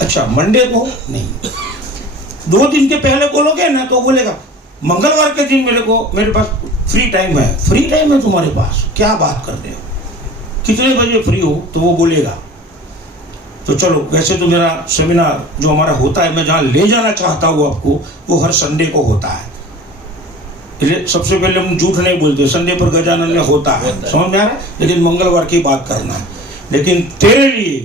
अच्छा, मंडे को नहीं, 2 दिन के पहले बोलोगे ना तो बोलेगा मंगलवार के दिन मेरे पास फ्री टाइम है। फ्री टाइम है तुम्हारे पास? क्या बात कर रहे हो, कितने बजे फ्री हो? तो वो बोलेगा। तो चलो, वैसे तो मेरा सेमिनार जो हमारा होता है, मैं जहाँ ले जाना चाहता हूँ आपको, वो हर संडे को होता है। सबसे पहले हम झूठ नहीं बोलते, संडे पर गजानन में होता है, समझ में आ रहा है? लेकिन मंगलवार की बात करना है। लेकिन तेरे लिए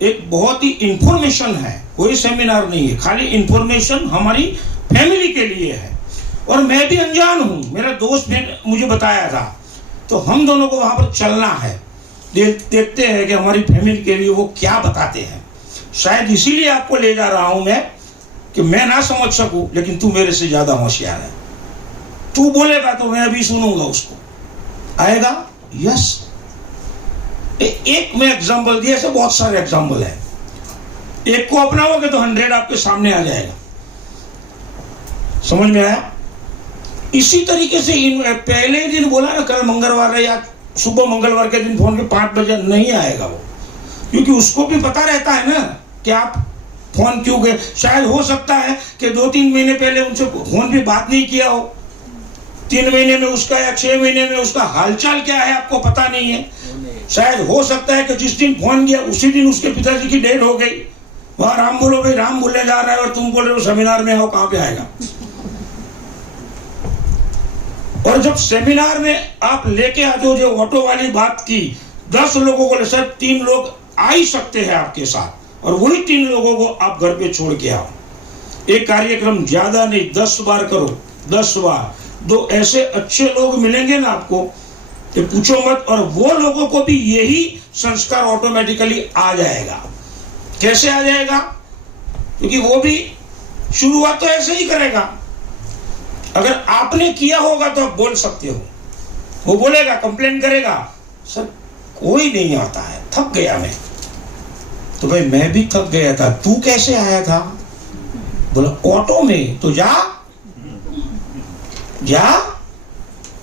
एक बहुत ही इंफॉर्मेशन है, कोई सेमिनार नहीं है, खाली इंफॉर्मेशन हमारी फैमिली के लिए है। और मैं भी अनजान हूं, मेरा दोस्त ने मुझे बताया था, तो हम दोनों को वहां पर चलना है। देखते हैं कि हमारी फैमिली के लिए वो क्या बताते हैं। शायद इसीलिए आपको ले जा रहा हूं मैं, कि मैं ना समझ सकूं, लेकिन तू मेरे से ज्यादा होशियार है। तू बोलेगा तो मैं अभी सुनूंगा, उसको आएगा। यस, एक मैं एग्जांपल दिया, ऐसे बहुत सारे एग्जांपल है। एक को अपनाओगे तो 100 आपके सामने आ जाएगा। समझ में आया? इसी तरीके से पहले ही दिन बोला ना, कल मंगलवार है या सुबह मंगलवार के दिन फोन के 5 बजे नहीं आएगा वो, क्योंकि उसको भी पता रहता है ना कि आप फोन क्यों गए। शायद हो सकता है कि 2-3 महीने पहले उनसे फोन पे बात नहीं किया हो, 3 महीने में उसका या 6 महीने में उसका हालचाल क्या है आपको पता नहीं है। शायद हो सकता है कि जिस दिन फोन किया उसी दिन उसके पिताजी की डेथ हो गई। वहां राम बोलो भाई, राम बोलने जा रहा है, और तुम बोल रहे हो सेमिनार में आओ, कहां पे आएगा? और जब सेमिनार में आप लेके आते हो, जो ऑटो वाली बात की, 10 लोगों को, सिर्फ 3 लोग आ ही सकते हैं आपके साथ, और वही 3 लोगों को आप घर पे छोड़ के आओ। एक कार्यक्रम ज्यादा नहीं, 10 बार करो, 10 बार। 2 ऐसे अच्छे लोग मिलेंगे ना आपको कि पूछो मत। और वो लोगों को भी यही संस्कार ऑटोमेटिकली आ जाएगा। कैसे आ जाएगा? क्योंकि वो भी शुरुआत तो ऐसे ही करेगा। अगर आपने किया होगा तो आप बोल सकते हो। वो बोलेगा, कंप्लेन करेगा, सर कोई नहीं आता है, थक गया मैं। तो भाई मैं भी थक गया था, तू कैसे आया था? बोला ऑटो में। तो जा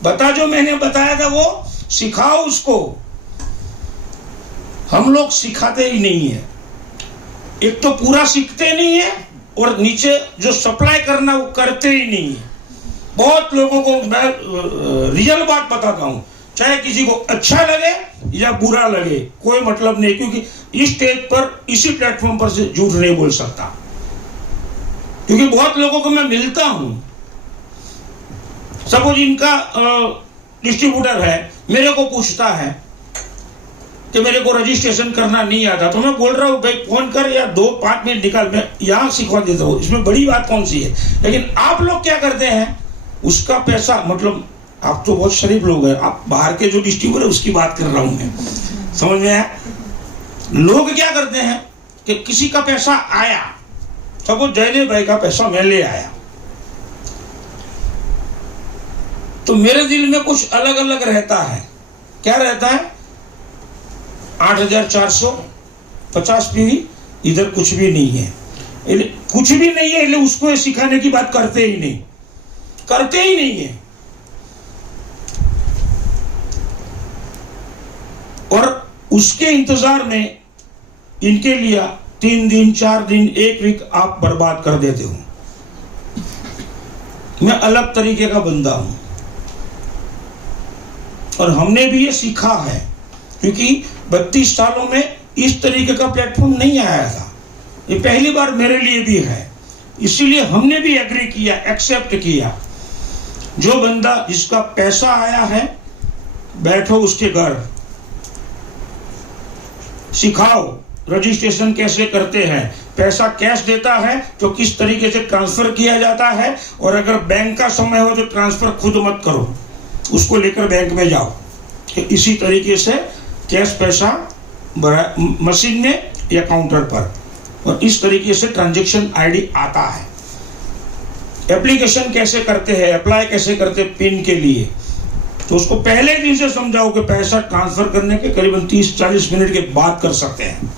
बता, जो मैंने बताया था वो सिखाओ उसको। हम लोग सिखाते ही नहीं है, एक तो पूरा सीखते नहीं है, और नीचे जो सप्लाई करना वो करते ही नहीं है। बहुत लोगों को मैं रियल बात बताता हूं, चाहे किसी को अच्छा लगे या बुरा लगे, कोई मतलब नहीं, क्योंकि इस स्टेज पर, इसी प्लेटफॉर्म पर से झूठ नहीं बोल सकता, क्योंकि बहुत लोगों को मैं मिलता हूं। सपोज इनका डिस्ट्रीब्यूटर है, मेरे को पूछता है कि मेरे को रजिस्ट्रेशन करना नहीं आता, तो मैं बोल रहा हूँ भाई फोन कर या 2-5 मिनट निकाल, मैं यहाँ सिखा देता हूँ, इसमें बड़ी बात कौन सी है। लेकिन आप लोग क्या करते हैं, उसका पैसा, मतलब आप तो बहुत शरीफ लोग हैं, आप बाहर के जो डिस्ट्रीब्यूटर है उसकी बात कर रहा हूँ मैं, समझ में आया। लोग क्या करते हैं कि किसी का पैसा आया, सपोज जयदेव भाई का पैसा मैं ले आया, तो मेरे दिल में कुछ अलग अलग रहता है। क्या रहता है, 8,450 पीवी, इधर कुछ भी नहीं है, कुछ भी नहीं है, इसलिए उसको सिखाने की बात करते ही नहीं है। और उसके इंतजार में इनके लिए 3 दिन 4 दिन 1 वीक आप बर्बाद कर देते हो। मैं अलग तरीके का बंदा हूं और हमने भी ये सीखा है, क्योंकि 32 सालों में इस तरीके का प्लेटफॉर्म नहीं आया था, ये पहली बार मेरे लिए भी है। इसीलिए हमने भी एग्री किया, एक्सेप्ट किया। जो बंदा जिसका पैसा आया है, बैठो उसके घर, सिखाओ रजिस्ट्रेशन कैसे करते हैं, पैसा कैश देता है तो किस तरीके से ट्रांसफर किया जाता है, और अगर बैंक का समय हो तो ट्रांसफर खुद मत करो, उसको लेकर बैंक में जाओ। इसी तरीके से कैश पैसा मशीन में या काउंटर पर, और इस तरीके से ट्रांजैक्शन आईडी आता है। एप्लीकेशन कैसे करते हैं, अप्लाई कैसे करते हैं पिन के लिए, तो उसको पहले दिन से समझाओ कि पैसा ट्रांसफर करने के करीबन 30-40 मिनट के बाद कर सकते हैं।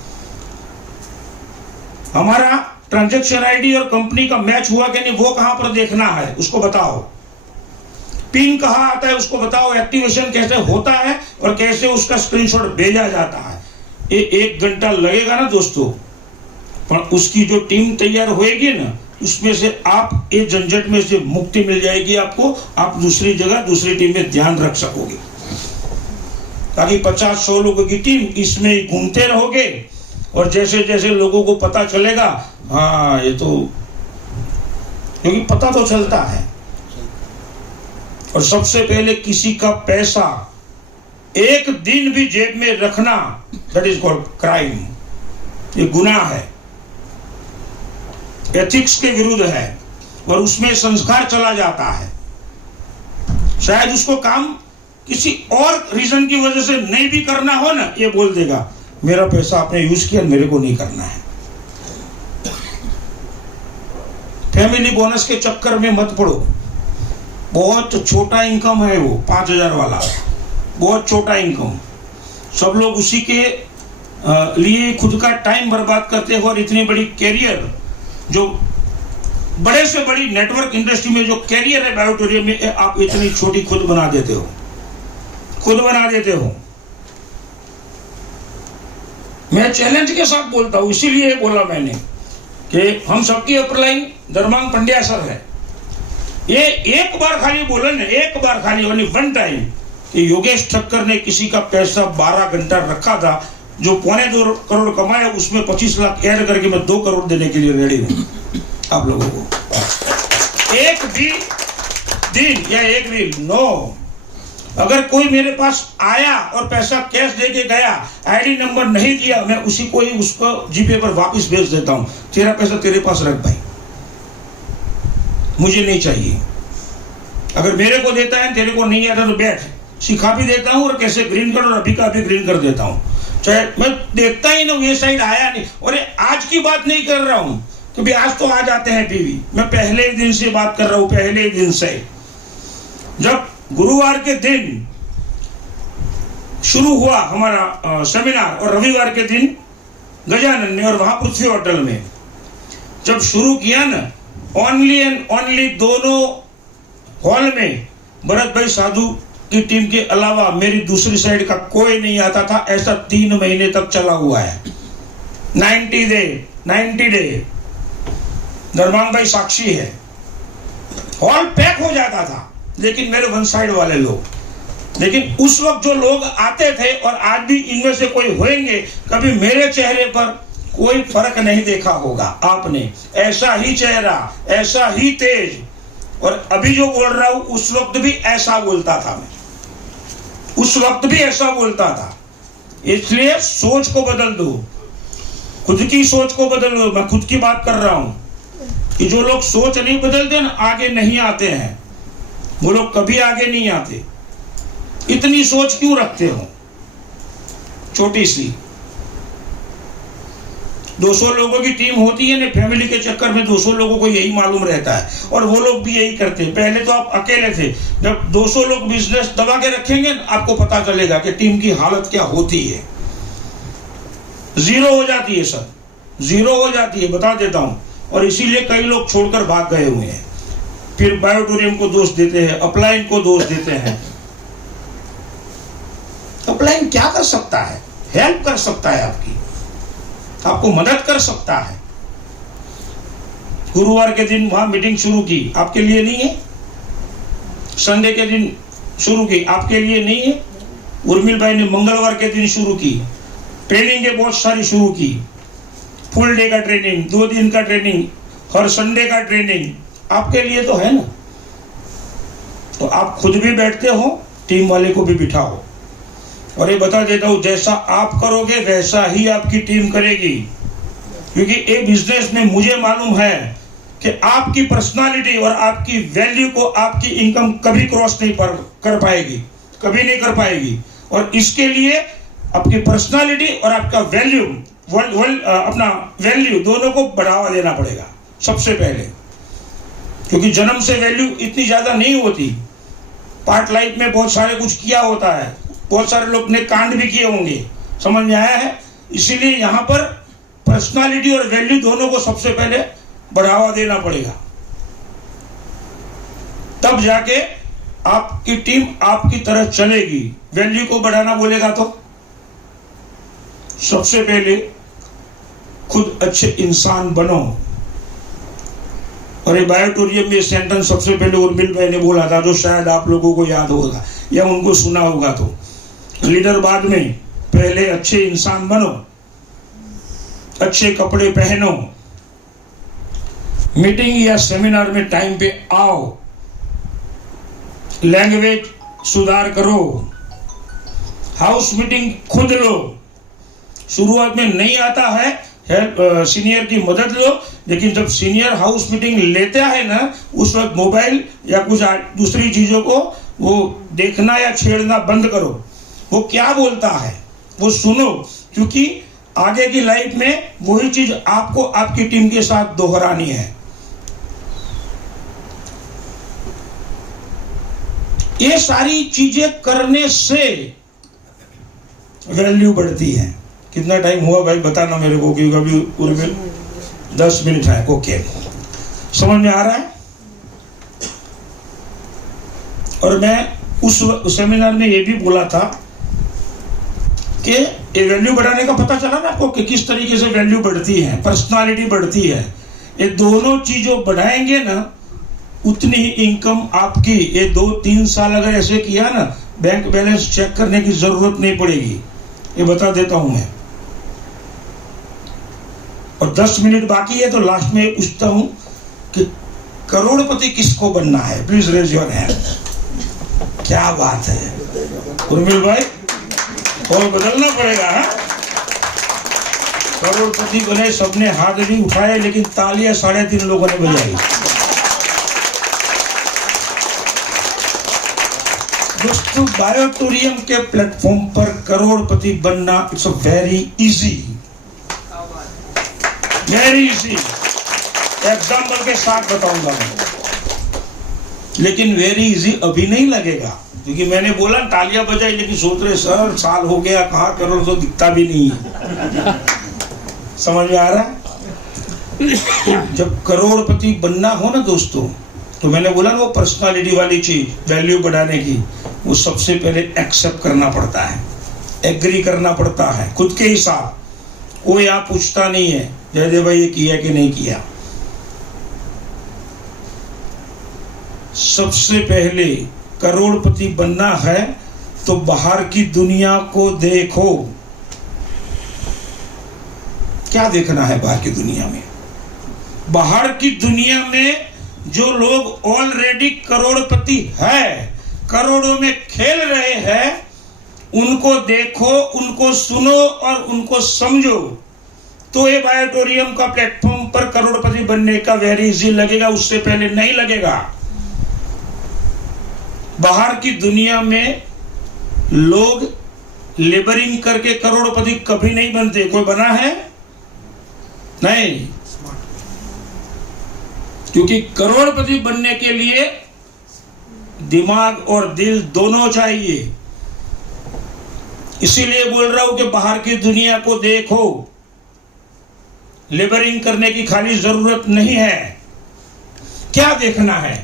हमारा ट्रांजैक्शन आईडी और कंपनी का मैच हुआ कि नहीं, वो कहां पर देखना है उसको बताओ, पिन कहां आता है उसको बताओ, एक्टिवेशन कैसे होता है और कैसे उसका स्क्रीनशॉट भेजा जाता है। ये 1 घंटा लगेगा ना दोस्तों, पर उसकी जो टीम तैयार होएगी ना, उसमें से आप एक झंझट में से मुक्ति मिल जाएगी आपको, आप दूसरी जगह दूसरी टीम में ध्यान रख सकोगे। ताकि 50-100 लोगों की टीम इसमें ही घूमते रहोगे, और जैसे जैसे लोगों को पता चलेगा, हाँ ये तो, क्योंकि पता तो चलता है। और सबसे पहले किसी का पैसा एक दिन भी जेब में रखना, दैट इज कॉल्ड क्राइम, ये गुनाह है, एथिक्स के विरुद्ध है, और उसमें संस्कार चला जाता है। शायद उसको काम किसी और रीजन की वजह से नहीं भी करना हो ना, ये बोल देगा मेरा पैसा आपने यूज किया, मेरे को नहीं करना है। फैमिली बोनस के चक्कर में मत पड़ो, बहुत छोटा इनकम है वो 5,000 वाला, बहुत छोटा इनकम। सब लोग उसी के लिए खुद का टाइम बर्बाद करते हो, और इतनी बड़ी कैरियर, जो बड़े से बड़ी नेटवर्क इंडस्ट्री में जो कैरियर है बायोटोरियम में, आप इतनी छोटी खुद बना देते हो। मैं चैलेंज के साथ बोलता हूं, इसीलिए बोला मैंने कि हम सबकी अपलाइन धर्मांग पंड्या सर है। ये एक बार खाली बोला ना, एक बार खाली, ओनली 1 टाइम, कि योगेश ठक्कर ने किसी का पैसा 12 घंटा रखा था, जो 2.25 करोड़ कमाया, उसमें 25 लाख ऐड करके मैं 2 करोड़ देने के लिए रेडी हूं आप लोगों को। एक भी दिन या एक भी नो, अगर कोई मेरे पास आया और पैसा कैश दे के गया, आईडी नंबर नहीं दिया, मैं उसी को ही उसको जीपे पर वापस भेज देता हूं, तेरा पैसा तेरे पास रख भाई, मुझे नहीं चाहिए। अगर मेरे को देता है, तेरे को नहीं आता तो बैठ, सिखा भी देता हूं, और कैसे ग्रीन कर, और अभी का अभी ग्रीन कर देता हूं। चाहे मैं देखता ही ना, ये साइड आया नहीं। और आज की बात नहीं कर रहा हूं, क्योंकि आज तो आ जाते हैं टीवी, मैं पहले दिन से बात कर रहा हूं, पहले दिन से। जब गुरुवार के दिन शुरू हुआ हमारा सेमिनार, और रविवार के दिन गजानन में और वहां पृथ्वी होटल में जब शुरू किया ना, ओनली एंड ओनली दोनों हॉल में भरत भाई साधु की टीम के अलावा मेरी दूसरी साइड का कोई नहीं आता था। ऐसा 3 महीने तक चला हुआ है, 90 डे। धर्मांग भाई साक्षी है, हॉल पैक हो जाता था, लेकिन मेरे वन साइड वाले लोग, लेकिन उस वक्त जो लोग आते थे और आज भी इनमें से कोई होंगे, कभी मेरे चेहरे पर कोई फर्क नहीं देखा होगा आपने। ऐसा ही चेहरा, ऐसा ही तेज, और अभी जो बोल रहा हूं उस वक्त भी ऐसा बोलता था मैं, उस वक्त भी ऐसा बोलता था। इसलिए सोच को बदल दो, खुद की सोच को बदल दो। मैं खुद की बात कर रहा हूं कि जो लोग सोच नहीं बदलते ना, आगे नहीं आते हैं, वो लोग कभी आगे नहीं आते। इतनी सोच क्यों रखते हो छोटी सी? 200 लोगों की टीम होती है ना, फैमिली के चक्कर में 200 लोगों को यही मालूम रहता है, और वो लोग भी यही करते हैं। पहले तो आप अकेले थे, जब 200 लोग बिजनेस दबा के रखेंगे, आपको पता चलेगा कि टीम की हालत क्या होती है। जीरो हो जाती है, सब जीरो हो जाती है, बता देता हूं। और इसीलिए कई लोग छोड़कर भाग गए हुए हैं, फिर बायोटोरियम को दोष देते हैं, अपलाइन को दोष देते हैं। अपलाइन क्या कर सकता है? हेल्प कर सकता है, आपको मदद कर सकता है। गुरुवार के दिन वहां मीटिंग शुरू की, आपके लिए नहीं है? संडे के दिन शुरू की, आपके लिए नहीं है? उर्मिल भाई ने मंगलवार के दिन शुरू की, ट्रेनिंग बहुत सारी शुरू की, फुल डे का ट्रेनिंग, 2 दिन का ट्रेनिंग, हर संडे का ट्रेनिंग, आपके लिए तो है ना। तो आप खुद भी बैठते हो, टीम वाले को भी बिठाओ। और ये बता देता हूं, जैसा आप करोगे वैसा ही आपकी टीम करेगी, क्योंकि ये बिजनेस में मुझे मालूम है कि आपकी पर्सनालिटी और आपकी वैल्यू को आपकी इनकम कभी क्रॉस नहीं कर पाएगी, कभी नहीं कर पाएगी। और इसके लिए आपकी पर्सनालिटी और आपका वैल्यू, अपना वैल्यू दोनों को बढ़ावा देना पड़ेगा सबसे पहले, क्योंकि जन्म से वैल्यू इतनी ज्यादा नहीं होती। पार्ट लाइफ में बहुत सारे कुछ किया होता है, बहुत सारे लोग ने कांड भी किए होंगे, समझ में आया है? इसीलिए यहां पर पर्सनालिटी और वैल्यू दोनों को सबसे पहले बढ़ावा देना पड़ेगा, तब जाके आपकी टीम आपकी तरह चलेगी। वैल्यू को बढ़ाना बोलेगा तो सबसे पहले खुद अच्छे इंसान बनो। और ये बायोटोरियम में सेंटेंस सबसे पहले उर्मिल भाई ने बोला था, जो शायद आप लोगों को याद होगा या उनको सुना होगा। तो लीडर बाद में, पहले अच्छे इंसान बनो, अच्छे कपड़े पहनो, मीटिंग या सेमिनार में टाइम पे आओ, लैंग्वेज सुधार करो, हाउस मीटिंग खुद लो। शुरुआत में नहीं आता है, सीनियर की मदद लो, लेकिन जब सीनियर हाउस मीटिंग लेता है ना, उस वक्त मोबाइल या कुछ दूसरी चीजों को वो देखना या छेड़ना बंद करो। वो क्या बोलता है वो सुनो, क्योंकि आगे की लाइफ में वही चीज आपको आपकी टीम के साथ दोहरानी है। ये सारी चीजें करने से वैल्यू बढ़ती है। कितना टाइम हुआ भाई बताना मेरे को, क्योंकि अभी पूरे 10 मिनट है। ओके, समझ में आ रहा है? और मैं उस सेमिनार में ये भी बोला था कि ये वैल्यू बढ़ाने का पता चला ना आपको कि किस तरीके से वैल्यू बढ़ती है, पर्सनालिटी बढ़ती है। ये दोनों चीजों बढ़ाएंगे ना, उतनी ही इनकम आपकी। ये 2-3 साल अगर ऐसे किया ना, बैंक बैलेंस चेक करने की जरूरत नहीं पड़ेगी, ये बता देता हूं मैं। और 10 मिनट बाकी है, तो लास्ट में पूछता हूं कि करोड़पति किसको बनना है? Please raise your hand. क्या बात है उर्मिल भाई, और बदलना पड़ेगा। करोड़पति बने, सबने हाथ भी उठाए, लेकिन तालियां 3.5 लोगों ने बजाई। दोस्तों, बायोटोरियम के प्लेटफॉर्म पर करोड़पति बनना it's very easy, very easy. Example के साथ बताऊंगा मैं, लेकिन वेरी इजी अभी नहीं लगेगा, क्योंकि मैंने बोला तालियां बजाई, लेकिन सोच रहे सर साल हो गया, कहाँ करोड़ तो दिखता भी नहीं है। समझ में आ रहा है? जब करोड़पति बनना हो ना दोस्तों, तो मैंने बोला ना वो पर्सनालिटी वाली चीज, वैल्यू बढ़ाने की, वो सबसे पहले एक्सेप्ट करना पड़ता है, एग्री करना पड़ता है खुद के हिसाब। कोई आप पूछता नहीं है जयदेव भाई ये किया कि नहीं किया। सबसे पहले करोड़पति बनना है तो बाहर की दुनिया को देखो। क्या देखना है बाहर की दुनिया में? बाहर की दुनिया में जो लोग ऑलरेडी करोड़पति है, करोड़ों में खेल रहे हैं, उनको देखो, उनको सुनो और उनको समझो। तो ये बायोटोरियम का प्लेटफॉर्म पर करोड़पति बनने का वेरी इजी लगेगा, उससे पहले नहीं लगेगा। बाहर की दुनिया में लोग लेबरिंग करके करोड़पति कभी नहीं बनते। कोई बना है? नहीं, क्योंकि करोड़पति बनने के लिए दिमाग और दिल दोनों चाहिए। इसीलिए बोल रहा हूं कि बाहर की दुनिया को देखो। लेबरिंग करने की खाली जरूरत नहीं है। क्या देखना है?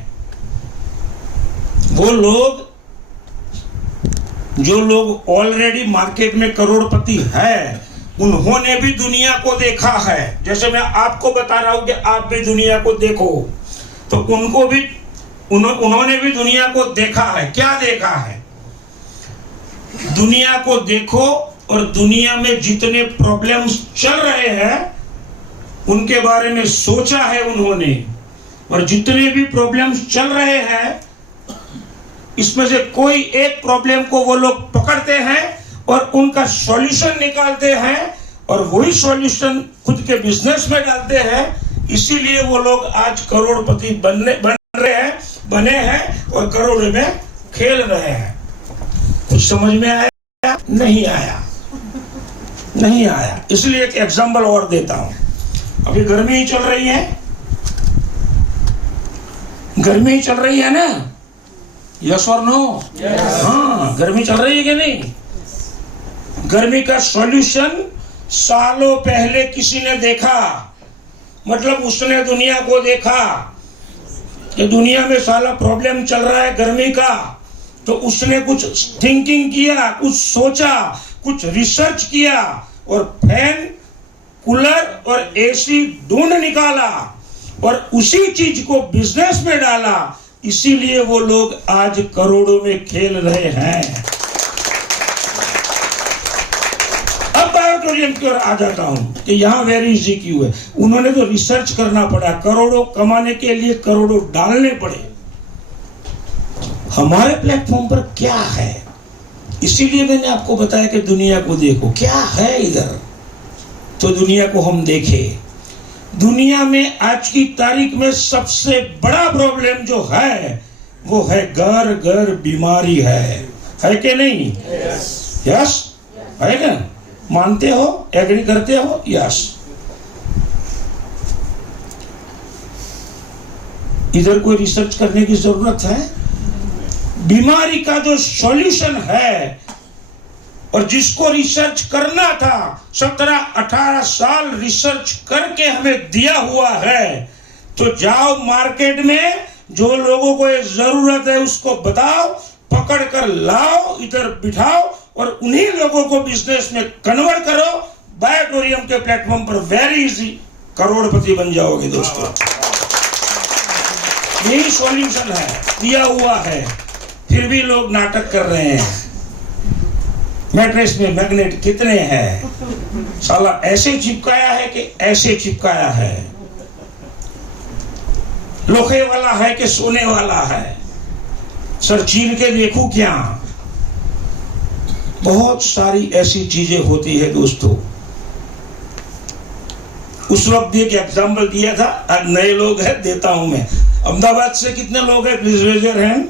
वो लोग जो लोग ऑलरेडी मार्केट में करोड़पति है, उन्होंने भी दुनिया को देखा है। जैसे मैं आपको बता रहा हूं कि आप भी दुनिया को देखो, तो उनको भी उन्होंने भी दुनिया को देखा है। क्या देखा है? दुनिया को देखो और दुनिया में जितने प्रॉब्लम्स चल रहे हैं उनके बारे में सोचा है उन्होंने। और जितने भी प्रॉब्लम्स चल रहे हैं, इसमें से कोई एक प्रॉब्लम को वो लोग पकड़ते हैं और उनका सॉल्यूशन निकालते हैं और वही सॉल्यूशन खुद के बिजनेस में डालते हैं। इसीलिए वो लोग आज करोड़पति बने हैं और करोड़ों में खेल रहे हैं। कुछ समझ में आया? नहीं आया, नहीं आया। इसलिए एक एग्जांपल और देता हूं। अभी गर्मी चल रही है, गर्मी चल रही है ना? यस और नो? हाँ, गर्मी चल रही है कि नहीं? गर्मी का सॉल्यूशन सालों पहले किसी ने देखा। मतलब उसने दुनिया को देखा कि दुनिया में साला प्रॉब्लम चल रहा है गर्मी का, तो उसने कुछ थिंकिंग किया, कुछ सोचा, कुछ रिसर्च किया और फैन, कूलर और एसी ढूंढ निकाला और उसी चीज को बिजनेस में डाला। इसीलिए वो लोग आज करोड़ों में खेल रहे हैं। अब बायोटोरियम की ओर आ जाता हूं कि यहां वेरी इजी क्यों है। उन्होंने तो रिसर्च करना पड़ा, करोड़ों कमाने के लिए करोड़ों डालने पड़े। हमारे प्लेटफॉर्म पर क्या है? इसीलिए मैंने आपको बताया कि दुनिया को देखो, क्या है इधर, तो दुनिया को हम देखें। दुनिया में आज की तारीख में सबसे बड़ा प्रॉब्लम जो है वो है घर घर बीमारी है कि नहीं? यस है ना? मानते हो? एग्री करते हो? यस। इधर कोई रिसर्च करने की जरूरत है? बीमारी का जो सॉल्यूशन है और जिसको रिसर्च करना था, 17-18 साल रिसर्च करके हमें दिया हुआ है। तो जाओ मार्केट में, जो लोगों को ये जरूरत है उसको बताओ, पकड़ कर लाओ, इधर बिठाओ और उन्हीं लोगों को बिजनेस में कन्वर्ट करो। बायोटोरियम के प्लेटफॉर्म पर वेरी इजी करोड़पति बन जाओगे दोस्तों। यही सॉल्यूशन है, दिया हुआ है। फिर भी लोग नाटक कर रहे हैं। मैट्रेस में मैग्नेट कितने हैं? साला ऐसे चिपकाया है कि ऐसे चिपकाया है। लोहे वाला है कि सोने वाला है? सर चीर के देखूं क्या? बहुत सारी ऐसी चीजें होती है दोस्तों। उस वक्त एक एग्जाम्पल दिया था, आज नए लोग हैं, देता हूं मैं। अहमदाबाद से कितने लोग हैं? प्लीज रेज योर हैंड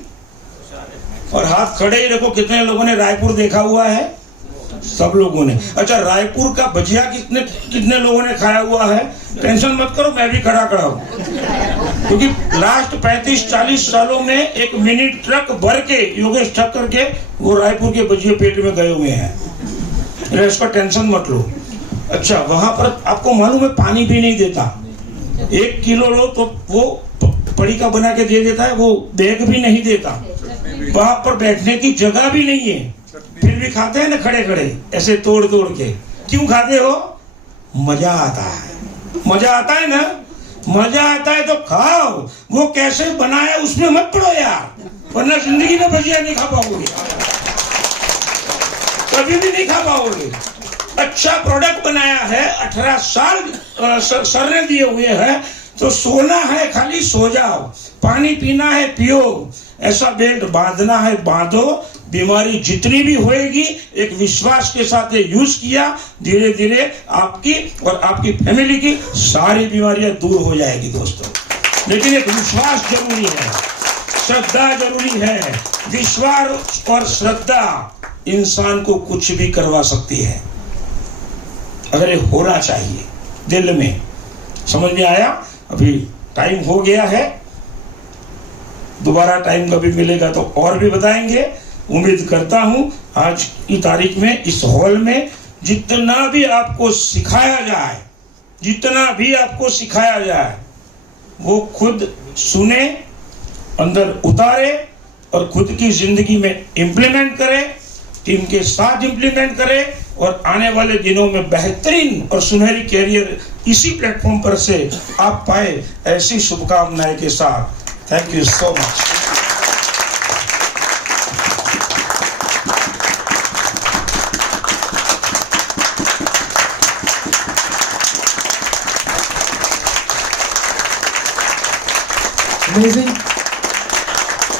और हाथ खड़े ही रखो। कितने लोगों ने रायपुर देखा हुआ है? सब लोगों ने। अच्छा, रायपुर का भजिया कितने लोगों ने खाया हुआ है? टेंशन मत करो, मैं भी खड़ा हूं, क्योंकि लास्ट 35-40 सालों में एक मिनी ट्रक भर के योगेश ठक्कर के वो रायपुर के भजिए पेट में गए हुए हैं। इसका टेंशन मत लो। अच्छा, वहां पर आपको मालूम है पानी भी नहीं देता। 1 किलो लो तो वो पड़ी का बना के दे देता है, वो बैग भी नहीं देता। वहां पर बैठने की जगह भी नहीं है, फिर भी खाते हैं ना खड़े खड़े ऐसे तोड़ तोड़ के। क्यों खाते हो? मजा आता है। मजा आता है ना? मजा आता है तो खाओ, वो कैसे बनाया उसमें मत पड़ो यार, वरना जिंदगी में भजिया नहीं खा पाओगे, कभी भी नहीं खा पाओगे। अच्छा प्रोडक्ट बनाया है, 18 साल सर ने दिए हुए हैं, तो सोना है खाली सो जाओ, पानी पीना है पियो, ऐसा बेल्ट बांधना है बांधो। बीमारी जितनी भी होएगी एक विश्वास के साथ ये यूज किया, धीरे धीरे आपकी और आपकी फैमिली की सारी बीमारियां दूर हो जाएगी दोस्तों। लेकिन एक विश्वास जरूरी है, श्रद्धा जरूरी है। विश्वास और श्रद्धा इंसान को कुछ भी करवा सकती है, अगर ये होना चाहिए दिल में। समझ में आया? अभी टाइम हो गया है, दोबारा टाइम कभी मिलेगा तो और भी बताएंगे। उम्मीद करता हूं आज की तारीख में इस हॉल में जितना भी आपको सिखाया जाए वो खुद सुने, अंदर उतारे और खुद की जिंदगी में इम्प्लीमेंट करे, टीम के साथ इम्प्लीमेंट करे और आने वाले दिनों में बेहतरीन और सुनहरी कैरियर इसी प्लेटफॉर्म पर से आप पाए, ऐसी शुभकामनाएं के साथ। Thank you so much. Amazing.